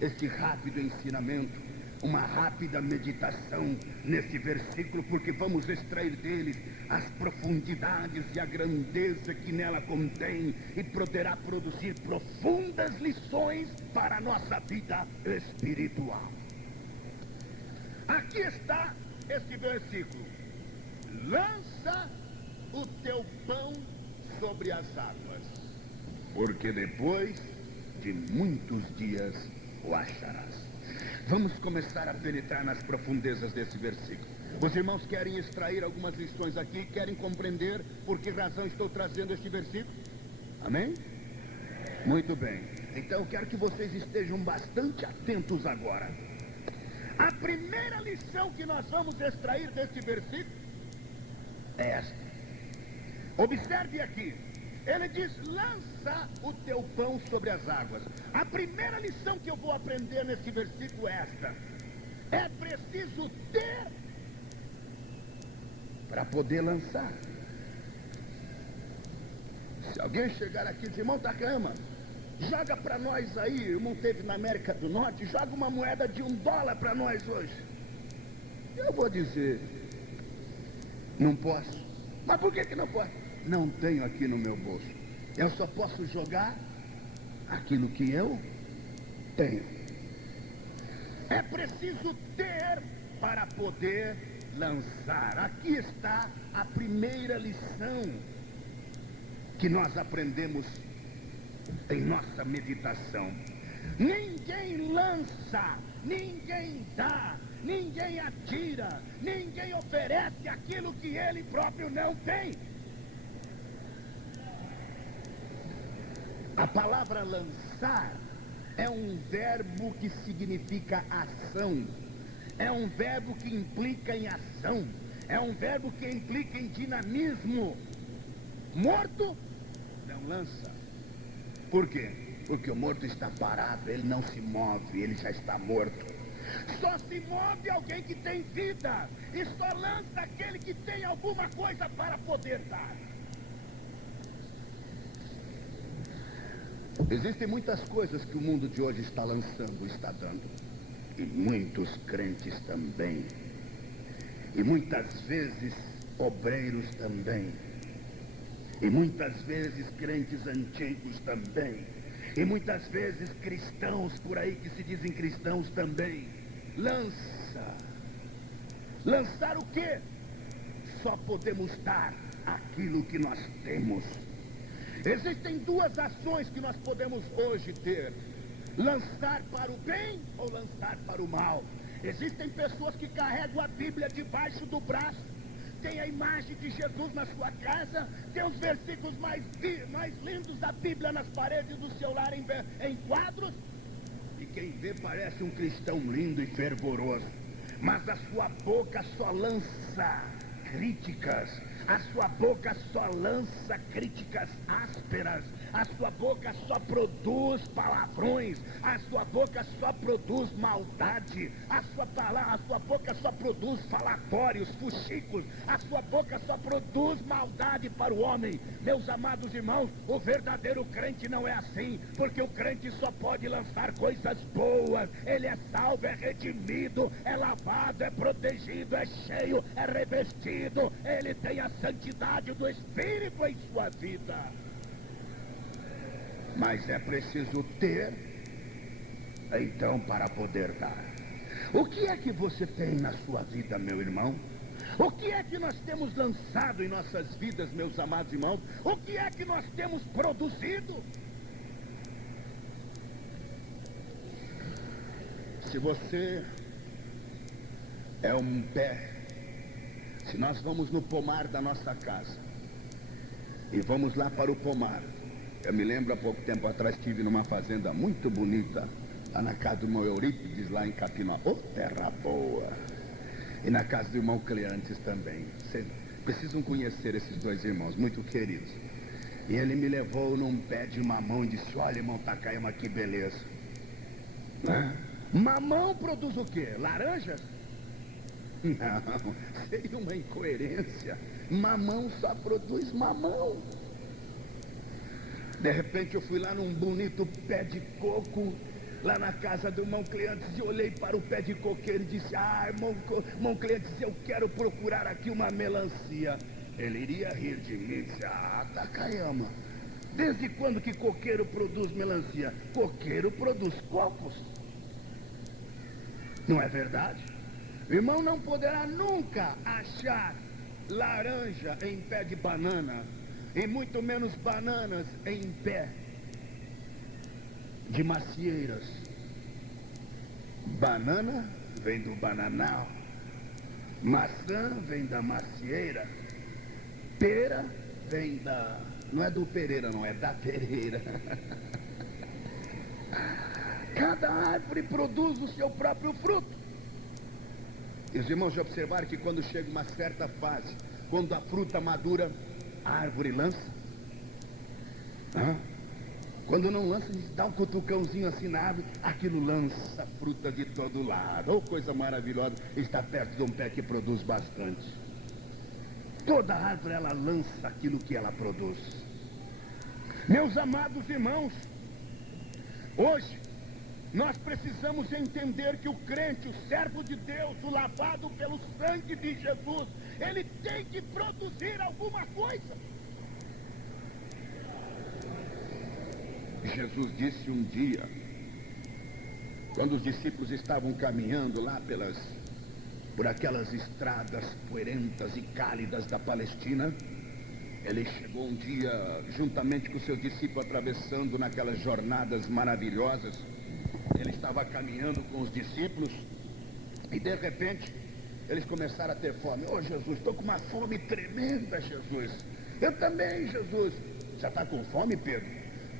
esse rápido ensinamento, uma rápida meditação nesse versículo, porque vamos extrair dele as profundidades e a grandeza que nela contém e poderá produzir profundas lições para a nossa vida espiritual. Aqui está este versículo: lança o teu pão sobre as águas, porque depois de muitos dias o acharás. Vamos começar a penetrar nas profundezas desse versículo. Os irmãos querem extrair algumas lições aqui, querem compreender por que razão estou trazendo este versículo? Amém? Muito bem. Então eu quero que vocês estejam bastante atentos agora. A primeira lição que nós vamos extrair deste versículo é esta. Observe aqui. Ele diz, lança o teu pão sobre as águas. A primeira lição que eu vou aprender nesse versículo é esta: é preciso ter para poder lançar. Se alguém chegar aqui e dizer, irmão Takayama, joga para nós aí, o irmão teve na América do Norte, joga uma moeda de $1 para nós hoje. Eu vou dizer, não posso. Mas por que não posso? Não tenho aqui no meu bolso. Eu só posso jogar aquilo que eu tenho. É preciso ter para poder lançar. Aqui está a primeira lição que nós aprendemos em nossa meditação. Ninguém lança, ninguém dá, ninguém atira, ninguém oferece aquilo que ele próprio não tem. A palavra lançar é um verbo que significa ação. É um verbo que implica em ação. É um verbo que implica em dinamismo. Morto não lança. Por quê? Porque o morto está parado, ele não se move, ele já está morto. Só se move alguém que tem vida, e só lança aquele que tem alguma coisa para poder dar. Existem muitas coisas que o mundo de hoje está lançando, está dando. E muitos crentes também. E muitas vezes obreiros também. E muitas vezes crentes antigos também. E muitas vezes cristãos por aí que se dizem cristãos também. Lança. Lançar o quê? Só podemos dar aquilo que nós temos. Existem duas ações que nós podemos hoje ter: lançar para o bem ou lançar para o mal. Existem pessoas que carregam a Bíblia debaixo do braço, tem a imagem de Jesus na sua casa, tem os versículos mais lindos da Bíblia nas paredes do seu lar em quadros, e quem vê parece um cristão lindo e fervoroso, mas a sua boca só lança críticas, a sua boca só lança críticas ásperas, a sua boca só produz palavrões, a sua boca só produz maldade, a sua boca só produz falatórios, fuxicos, a sua boca só produz maldade para o homem. Meus amados irmãos, o verdadeiro crente não é assim, porque o crente só pode lançar coisas boas. Ele é salvo, é redimido, é lavado, é protegido, é cheio, é revestido, ele tem a santidade do Espírito em sua vida. Mas é preciso ter, então, para poder dar. O que é que você tem na sua vida, meu irmão? O que é que nós temos lançado em nossas vidas, meus amados irmãos? O que é que nós temos produzido? Se você é um pé, se nós vamos no pomar da nossa casa e vamos lá para o pomar, eu me lembro, há pouco tempo atrás, estive numa fazenda muito bonita, lá na casa do irmão Eurípides, lá em Capinó. Ô, terra boa! E na casa do irmão Cleantes também. Vocês precisam conhecer esses dois irmãos, muito queridos. E ele me levou num pé de mamão e disse: olha, irmão Takayama, que beleza. Mamão produz o quê? Laranjas? Não, seria uma incoerência. Mamão só produz mamão. De repente eu fui lá num bonito pé de coco, lá na casa do irmão Cleantes, e olhei para o pé de coqueiro e disse: irmão Cleantes, eu quero procurar aqui uma melancia. Ele iria rir de mim e disse: Takayama, desde quando que coqueiro produz melancia? Coqueiro produz cocos. Não é verdade? O irmão não poderá nunca achar laranja em pé de banana, e muito menos bananas em pé de macieiras. Banana vem do bananal, maçã vem da macieira, pera vem da... não é do Pereira, não, é da pereira. Cada árvore produz o seu próprio fruto. E os irmãos já observaram que quando chega uma certa fase, quando a fruta madura, a árvore lança. Quando não lança, a gente dá um cutucãozinho assim na árvore, aquilo lança fruta de todo lado. Oh, coisa maravilhosa, está perto de um pé que produz bastante. Toda árvore, ela lança aquilo que ela produz. Meus amados irmãos, hoje nós precisamos entender que o crente, o servo de Deus, o lavado pelo sangue de Jesus, ele tem que produzir alguma coisa. Jesus disse um dia, quando os discípulos estavam caminhando lá por aquelas estradas poeirentas e cálidas da Palestina, ele chegou um dia juntamente com seus discípulos, atravessando naquelas jornadas maravilhosas. Ele estava caminhando com os discípulos e de repente eles começaram a ter fome. Oh, Jesus, estou com uma fome tremenda, Jesus. Eu também, Jesus. Já está com fome, Pedro?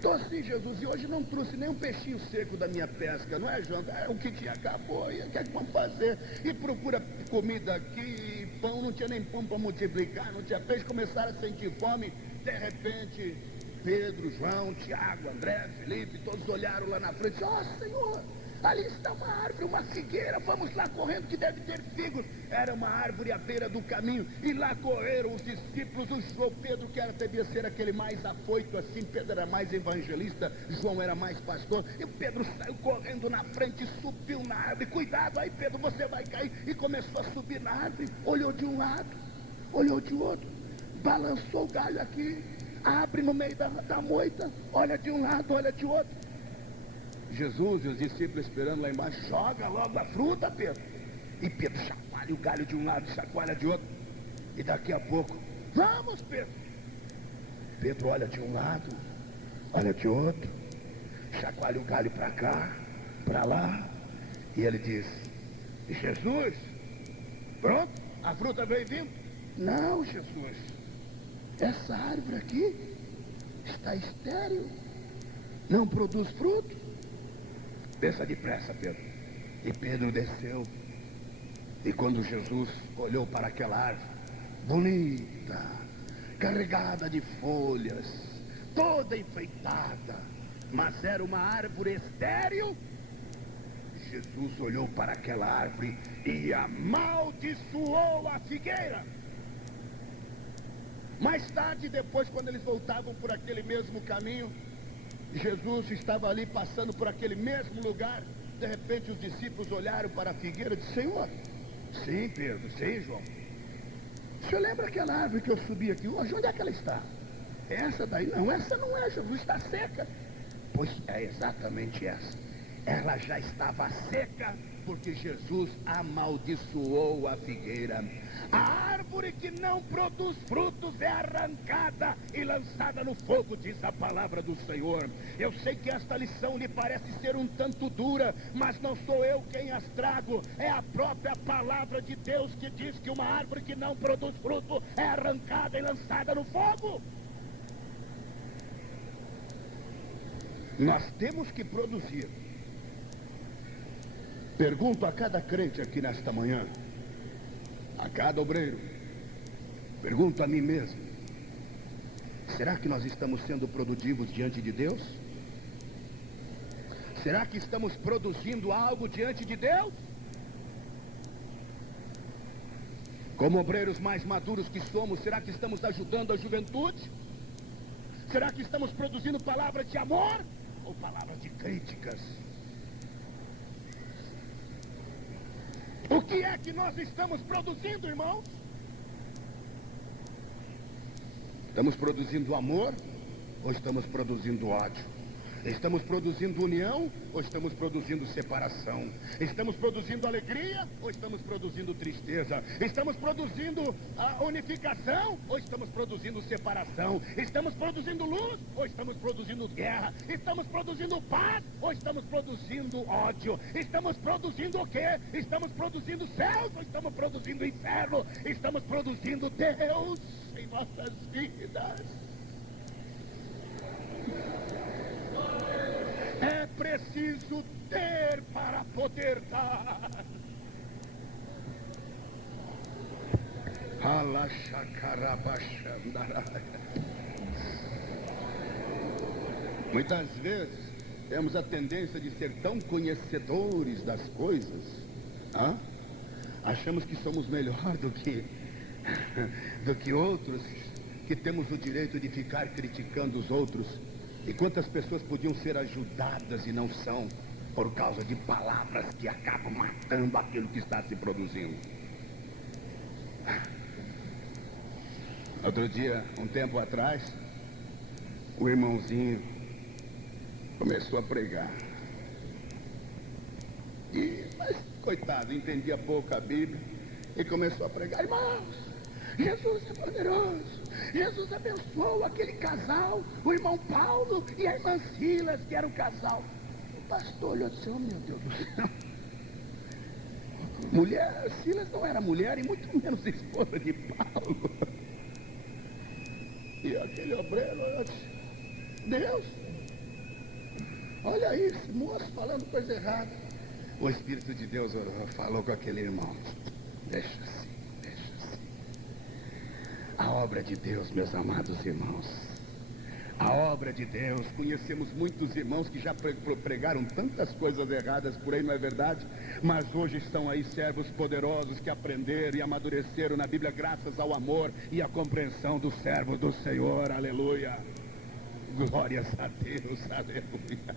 Tô sim, Jesus, e hoje não trouxe nem um peixinho seco da minha pesca, não é, João? É o que tinha, acabou, e o que é que vamos fazer? E procura comida aqui, pão, não tinha nem pão para multiplicar, não tinha peixe, começaram a sentir fome, de repente, Pedro, João, Tiago, André, Felipe, todos olharam lá na frente, ó Senhor, ali está uma árvore, uma figueira, vamos lá correndo que deve ter figos. Era uma árvore à beira do caminho, e lá correram os discípulos, o João Pedro, que devia ser aquele mais afoito assim, Pedro era mais evangelista, João era mais pastor, e o Pedro saiu correndo na frente, subiu na árvore, cuidado aí Pedro, você vai cair, e começou a subir na árvore, olhou de um lado, olhou de outro, balançou o galho aqui, abre no meio da moita, olha de um lado, olha de outro. Jesus e os discípulos esperando lá embaixo, joga logo a fruta, Pedro. E Pedro chacoalha o galho de um lado, chacoalha de outro. E daqui a pouco, vamos Pedro. Pedro olha de um lado, olha de outro, chacoalha o galho para cá, para lá. E ele diz, Jesus, pronto, a fruta veio vindo. Não, Jesus, essa árvore aqui está estéril, não produz fruto. Desça depressa, Pedro. E Pedro desceu. E quando Jesus olhou para aquela árvore, bonita, carregada de folhas, toda enfeitada, mas era uma árvore estéril, Jesus olhou para aquela árvore e amaldiçoou a figueira. Mais tarde, depois, quando eles voltavam por aquele mesmo caminho, Jesus estava ali passando por aquele mesmo lugar. De repente os discípulos olharam para a figueira e disseram, Senhor, sim Pedro, sim João, o senhor lembra aquela árvore que eu subi aqui hoje? Onde é que ela está? Essa daí? Não, essa não é, Jesus, está seca. Pois é exatamente essa. Ela já estava seca porque Jesus amaldiçoou a figueira. A árvore que não produz frutos é arrancada e lançada no fogo, diz a palavra do Senhor. Eu sei que esta lição lhe parece ser um tanto dura, mas não sou eu quem as trago, é a própria palavra de Deus que diz que uma árvore que não produz fruto é arrancada e lançada no fogo. Nós temos que produzir. Pergunto a cada crente aqui nesta manhã, a cada obreiro, pergunto a mim mesmo, será que nós estamos sendo produtivos diante de Deus? Será que estamos produzindo algo diante de Deus? Como obreiros mais maduros que somos, será que estamos ajudando a juventude? Será que estamos produzindo palavras de amor ou palavras de críticas? O que é que nós estamos produzindo, irmãos? Estamos produzindo amor ou estamos produzindo ódio? Estamos produzindo união ou estamos produzindo separação? Estamos produzindo alegria ou estamos produzindo tristeza? Estamos produzindo a unificação ou estamos produzindo separação? Estamos produzindo luz ou estamos produzindo guerra? Estamos produzindo paz ou estamos produzindo ódio? Estamos produzindo o quê? Estamos produzindo céus ou estamos produzindo inferno? Estamos produzindo Deus em nossas vidas. É preciso ter para poder dar. Muitas vezes temos a tendência de ser tão conhecedores das coisas, achamos que somos melhor do que outros, que temos o direito de ficar criticando os outros. E quantas pessoas podiam ser ajudadas e não são, por causa de palavras que acabam matando aquilo que está se produzindo. Outro dia, um tempo atrás, o irmãozinho começou a pregar. Mas coitado, entendia pouco a Bíblia e começou a pregar. Irmãos, Jesus é poderoso. Jesus abençoou aquele casal, o irmão Paulo e a irmã Silas, que era o casal. O pastor olhou e disse, oh meu Deus do céu, mulher, Silas não era mulher e muito menos esposa de Paulo. E aquele obreiro olhou e disse, Deus, Olha aí, esse moço falando coisa errada. O Espírito de Deus falou com aquele irmão. Deixa assim, deixa assim. A obra de Deus, meus amados irmãos. A obra de Deus. Conhecemos muitos irmãos que já pregaram tantas coisas erradas por aí, não é verdade? Mas hoje estão aí servos poderosos que aprenderam e amadureceram na Bíblia graças ao amor e à compreensão dos servos do Senhor. Aleluia. Glórias a Deus. Aleluia.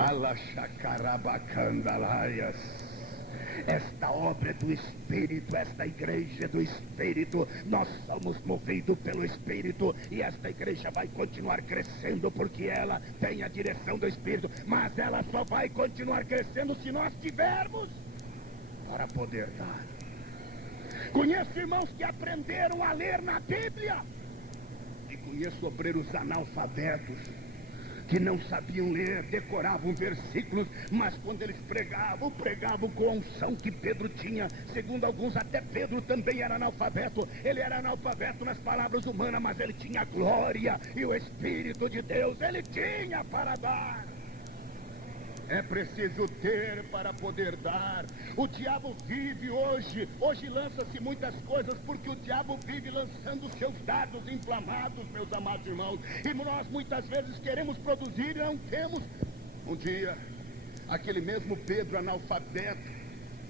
Alachacarabacandalaias. Esta obra é do Espírito, esta igreja é do Espírito, nós somos movidos pelo Espírito e esta igreja vai continuar crescendo porque ela tem a direção do Espírito, mas ela só vai continuar crescendo se nós tivermos para poder dar. Conheço irmãos que aprenderam a ler na Bíblia e conheço obreiros analfabetos que não sabiam ler, decoravam versículos, mas quando eles pregavam com a unção que Pedro tinha. Segundo alguns, até Pedro também era analfabeto. Ele era analfabeto nas palavras humanas, mas ele tinha glória e o Espírito de Deus ele tinha para dar. É preciso ter para poder dar. O diabo vive hoje lança-se muitas coisas, porque o diabo vive lançando seus dardos inflamados, meus amados irmãos. E nós muitas vezes queremos produzir e não temos. Um dia, aquele mesmo Pedro analfabeto,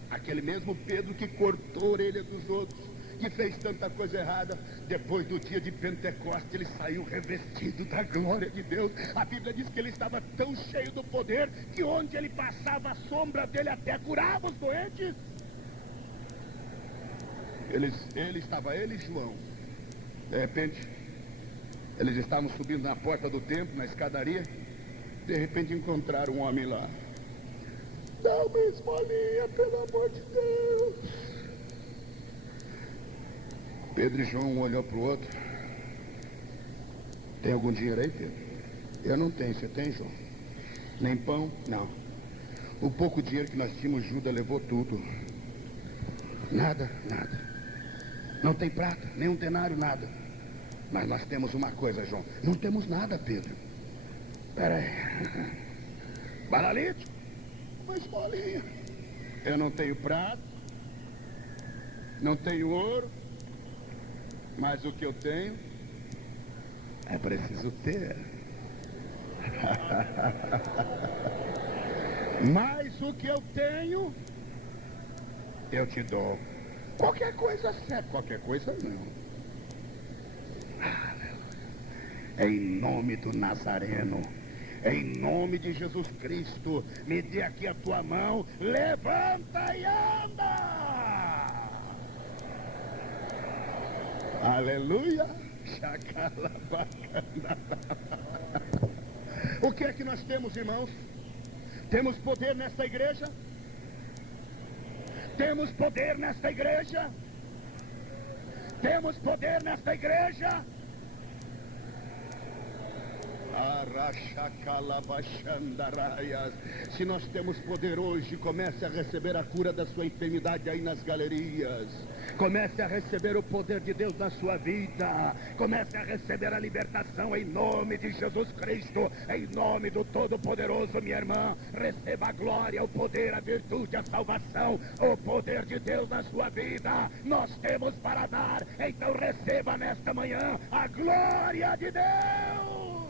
aquele mesmo Pedro que cortou a orelha dos outros, que fez tanta coisa errada, depois do dia de Pentecostes ele saiu revestido da glória de Deus. A Bíblia diz que ele estava tão cheio do poder que onde ele passava a sombra dele até curava os doentes. Ele e João, de repente eles estavam subindo na porta do templo, na escadaria, de repente encontraram um homem lá. Dá uma esmolinha, pelo amor de Deus. Pedro e João, um olhou para o outro. Tem algum dinheiro aí, Pedro? Eu não tenho, você tem, João? Nem pão? Não. O pouco dinheiro que nós tínhamos, Judas levou tudo. Nada, nada. Não tem prata, nem um denário, nada. Mas nós temos uma coisa, João. Não temos nada, Pedro. Espera aí. Paralítico? Uma esmolinha. Eu não tenho prata, não tenho ouro, mas o que eu tenho é preciso ter. Mas o que eu tenho eu te dou. Qualquer coisa serve, qualquer coisa não. Em nome do Nazareno, em nome de Jesus Cristo, me dê aqui a tua mão, levanta e anda. Aleluia. O que é que nós temos, irmãos? Temos poder nesta igreja? Temos poder nesta igreja? Temos poder nesta igreja? Se nós temos poder hoje, comece a receber a cura da sua enfermidade aí nas galerias. Comece a receber o poder de Deus na sua vida. Comece a receber a libertação em nome de Jesus Cristo, em nome do Todo-Poderoso, minha irmã. Receba a glória, o poder, a virtude, a salvação, o poder de Deus na sua vida. Nós temos para dar, então receba nesta manhã a glória de Deus.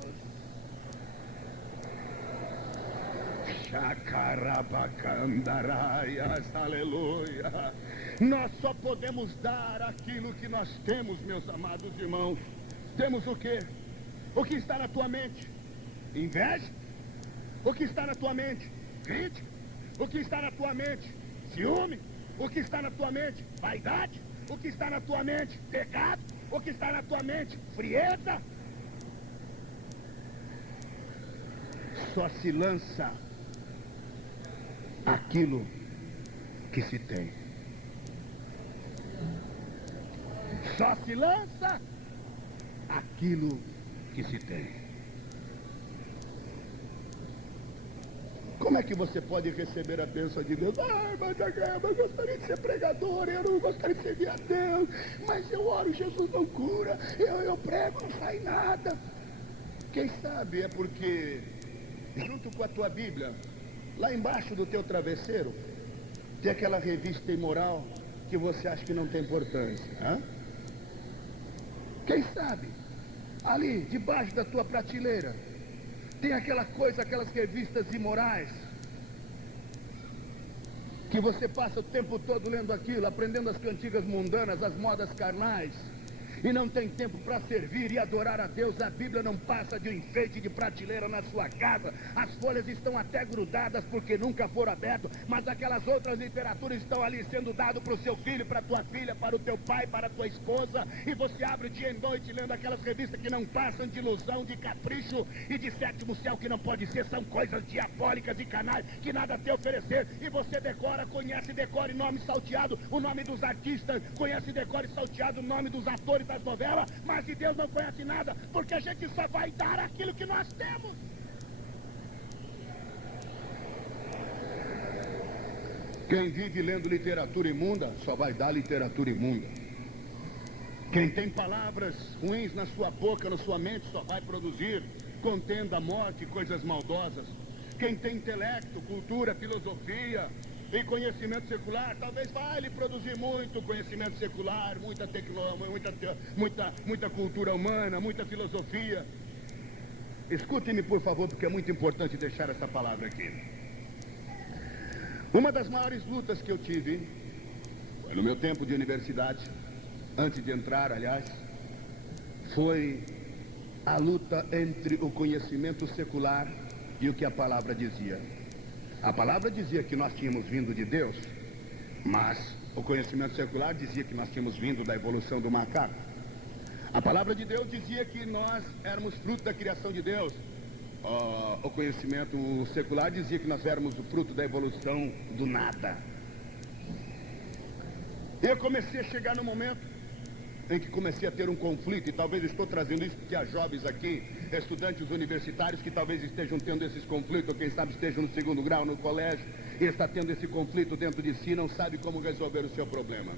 Chacarabacandaraias, aleluia. Nós só podemos dar aquilo que nós temos, meus amados irmãos. Temos o quê? O que está na tua mente? Inveja? O que está na tua mente? Crítica? O que está na tua mente? Ciúme? O que está na tua mente? Vaidade? O que está na tua mente? Pecado? O que está na tua mente? Frieza? Só se lança aquilo que se tem. Só se lança aquilo que se tem. Como é que você pode receber a bênção de Deus? Mas eu gostaria de ser pregador, eu não gostaria de servir a Deus, mas eu oro, Jesus não cura, eu prego, não sai nada. Quem sabe é porque junto com a tua Bíblia, lá embaixo do teu travesseiro, tem aquela revista imoral que você acha que não tem importância. Hein? Quem sabe, ali, debaixo da tua prateleira, tem aquela coisa, aquelas revistas imorais, que você passa o tempo todo lendo aquilo, aprendendo as cantigas mundanas, as modas carnais, e não tem tempo para servir e adorar a Deus. A Bíblia não passa de um enfeite de prateleira na sua casa. As folhas estão até grudadas porque nunca foram abertas, mas aquelas outras literaturas estão ali sendo dado para o seu filho, para a tua filha, para o teu pai, para a tua esposa, e você abre dia e noite lendo aquelas revistas que não passam de ilusão, de capricho e de sétimo céu que não pode ser. São coisas diabólicas e canais que nada a te oferecer, e você decora, conhece, decora em nome salteado o nome dos artistas, conhece, decora e salteado o nome dos atores das novelas, mas de Deus não conhece nada, porque a gente só vai dar aquilo que nós temos. Quem vive lendo literatura imunda, só vai dar literatura imunda. Quem tem palavras ruins na sua boca, na sua mente, só vai produzir contenda, morte, coisas maldosas. Quem tem intelecto, cultura, filosofia e conhecimento secular, talvez vai lhe produzir muito conhecimento secular, muita tecnologia, muita cultura humana, muita filosofia. Escute-me, por favor, porque é muito importante deixar essa palavra aqui. Uma das maiores lutas que eu tive foi no meu tempo de universidade, antes de entrar, aliás, foi a luta entre o conhecimento secular e o que a palavra dizia. A palavra dizia que nós tínhamos vindo de Deus, mas o conhecimento secular dizia que nós tínhamos vindo da evolução do macaco. A palavra de Deus dizia que nós éramos fruto da criação de Deus. O conhecimento secular dizia que nós éramos o fruto da evolução do nada. Eu comecei a chegar no momento em que comecei a ter um conflito, e talvez estou trazendo isso porque há jovens aqui, estudantes universitários que talvez estejam tendo esses conflitos, ou quem sabe estejam no segundo grau, no colégio, e está tendo esse conflito dentro de si, não sabe como resolver o seu problema.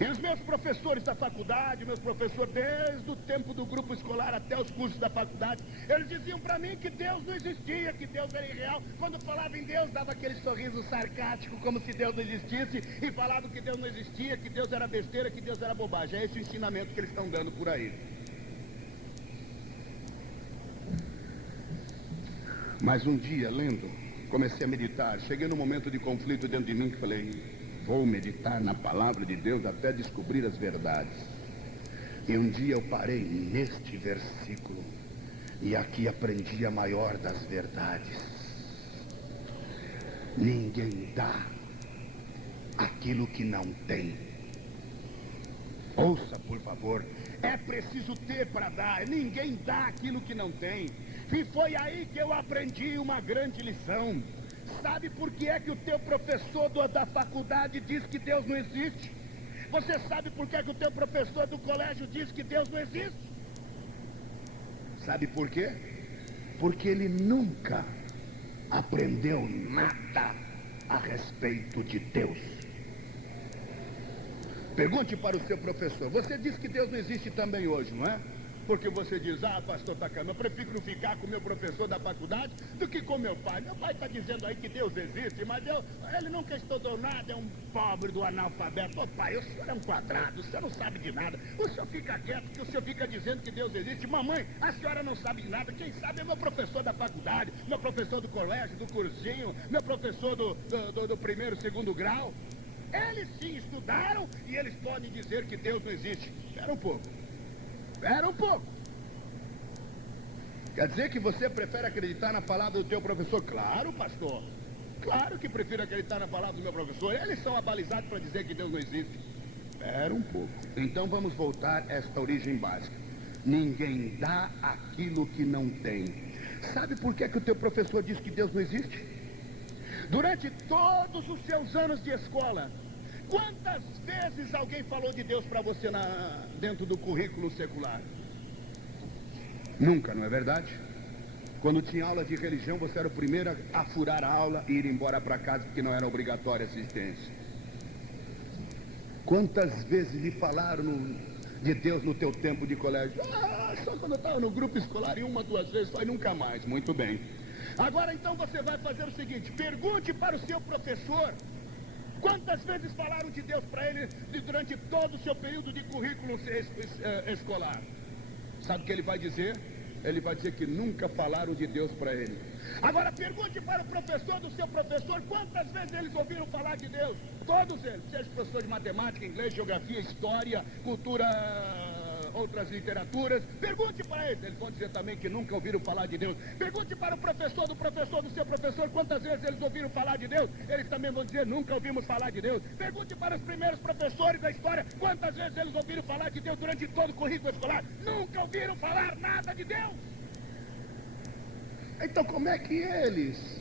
E os meus professores da faculdade, meus professores desde o tempo do grupo escolar até os cursos da faculdade, eles diziam para mim que Deus não existia, que Deus era irreal. Quando falava em Deus, dava aquele sorriso sarcástico, como se Deus não existisse, e falava que Deus não existia, que Deus era besteira, que Deus era bobagem. É esse o ensinamento que eles estão dando por aí. Mas um dia, lendo, comecei a meditar, cheguei num momento de conflito dentro de mim que falei: vou meditar na palavra de Deus até descobrir as verdades. E um dia eu parei neste versículo, e aqui aprendi a maior das verdades. Ninguém dá aquilo que não tem. Ouça, por favor. É preciso ter para dar. Ninguém dá aquilo que não tem. E foi aí que eu aprendi uma grande lição. Sabe por que é que o teu professor da faculdade diz que Deus não existe? Você sabe por que é que o teu professor do colégio diz que Deus não existe? Sabe por quê? Porque ele nunca aprendeu nada a respeito de Deus. Pergunte para o seu professor: você diz que Deus não existe também hoje, não é? Porque você diz: ah, pastor Takama, eu prefiro ficar com o meu professor da faculdade do que com meu pai. Meu pai está dizendo aí que Deus existe, mas ele nunca estudou nada, é um pobre do analfabeto. Ô pai, o senhor é um quadrado, o senhor não sabe de nada. O senhor fica quieto, que o senhor fica dizendo que Deus existe. Mamãe, a senhora não sabe de nada. Quem sabe é meu professor da faculdade, meu professor do colégio, do cursinho, meu professor do primeiro, segundo grau. Eles sim estudaram e eles podem dizer que Deus não existe. Espera um pouco. Espera um pouco. Quer dizer que você prefere acreditar na palavra do teu professor? Claro, pastor. Claro que prefiro acreditar na palavra do meu professor. Eles são abalizados para dizer que Deus não existe. Espera um pouco. Então vamos voltar a esta origem básica. Ninguém dá aquilo que não tem. Sabe por que é que o teu professor diz que Deus não existe? Durante todos os seus anos de escola, quantas vezes alguém falou de Deus para você dentro do currículo secular? Nunca, não é verdade? Quando tinha aula de religião, você era o primeiro a furar a aula e ir embora para casa, porque não era obrigatória a assistência. Quantas vezes lhe falaram de Deus no teu tempo de colégio? Ah, só quando eu estava no grupo escolar, e uma, duas vezes, só e nunca mais. Muito bem. Agora então você vai fazer o seguinte: pergunte para o seu professor quantas vezes falaram de Deus para ele durante todo o seu período de currículo escolar. Sabe o que ele vai dizer? Ele vai dizer que nunca falaram de Deus para ele. Agora pergunte para o professor do seu professor quantas vezes eles ouviram falar de Deus. Todos eles, seja professor de matemática, inglês, geografia, história, cultura, outras literaturas. Pergunte para eles vão dizer também que nunca ouviram falar de Deus. Pergunte para o professor do seu professor quantas vezes eles ouviram falar de Deus. Eles também vão dizer nunca ouvimos falar de Deus. Pergunte para os primeiros professores da história quantas vezes eles ouviram falar de Deus durante todo o currículo escolar. Nunca ouviram falar nada de Deus. Então como é que eles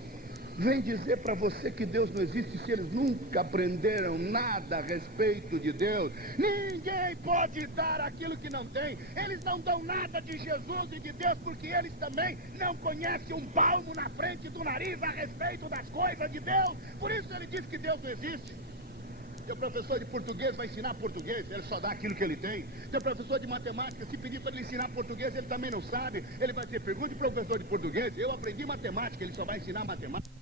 vêm dizer para você que Deus não existe se eles nunca aprenderam nada a respeito de Deus? Ninguém pode dar aquilo que não tem. Eles não dão nada de Jesus e de Deus porque eles também não conhecem um palmo na frente do nariz a respeito das coisas de Deus. Por isso ele diz que Deus não existe. Teu professor de português vai ensinar português, ele só dá aquilo que ele tem. Teu professor de matemática, se pedir para ele ensinar português, ele também não sabe. Ele vai dizer, pergunte para o professor de português, eu aprendi matemática, ele só vai ensinar matemática.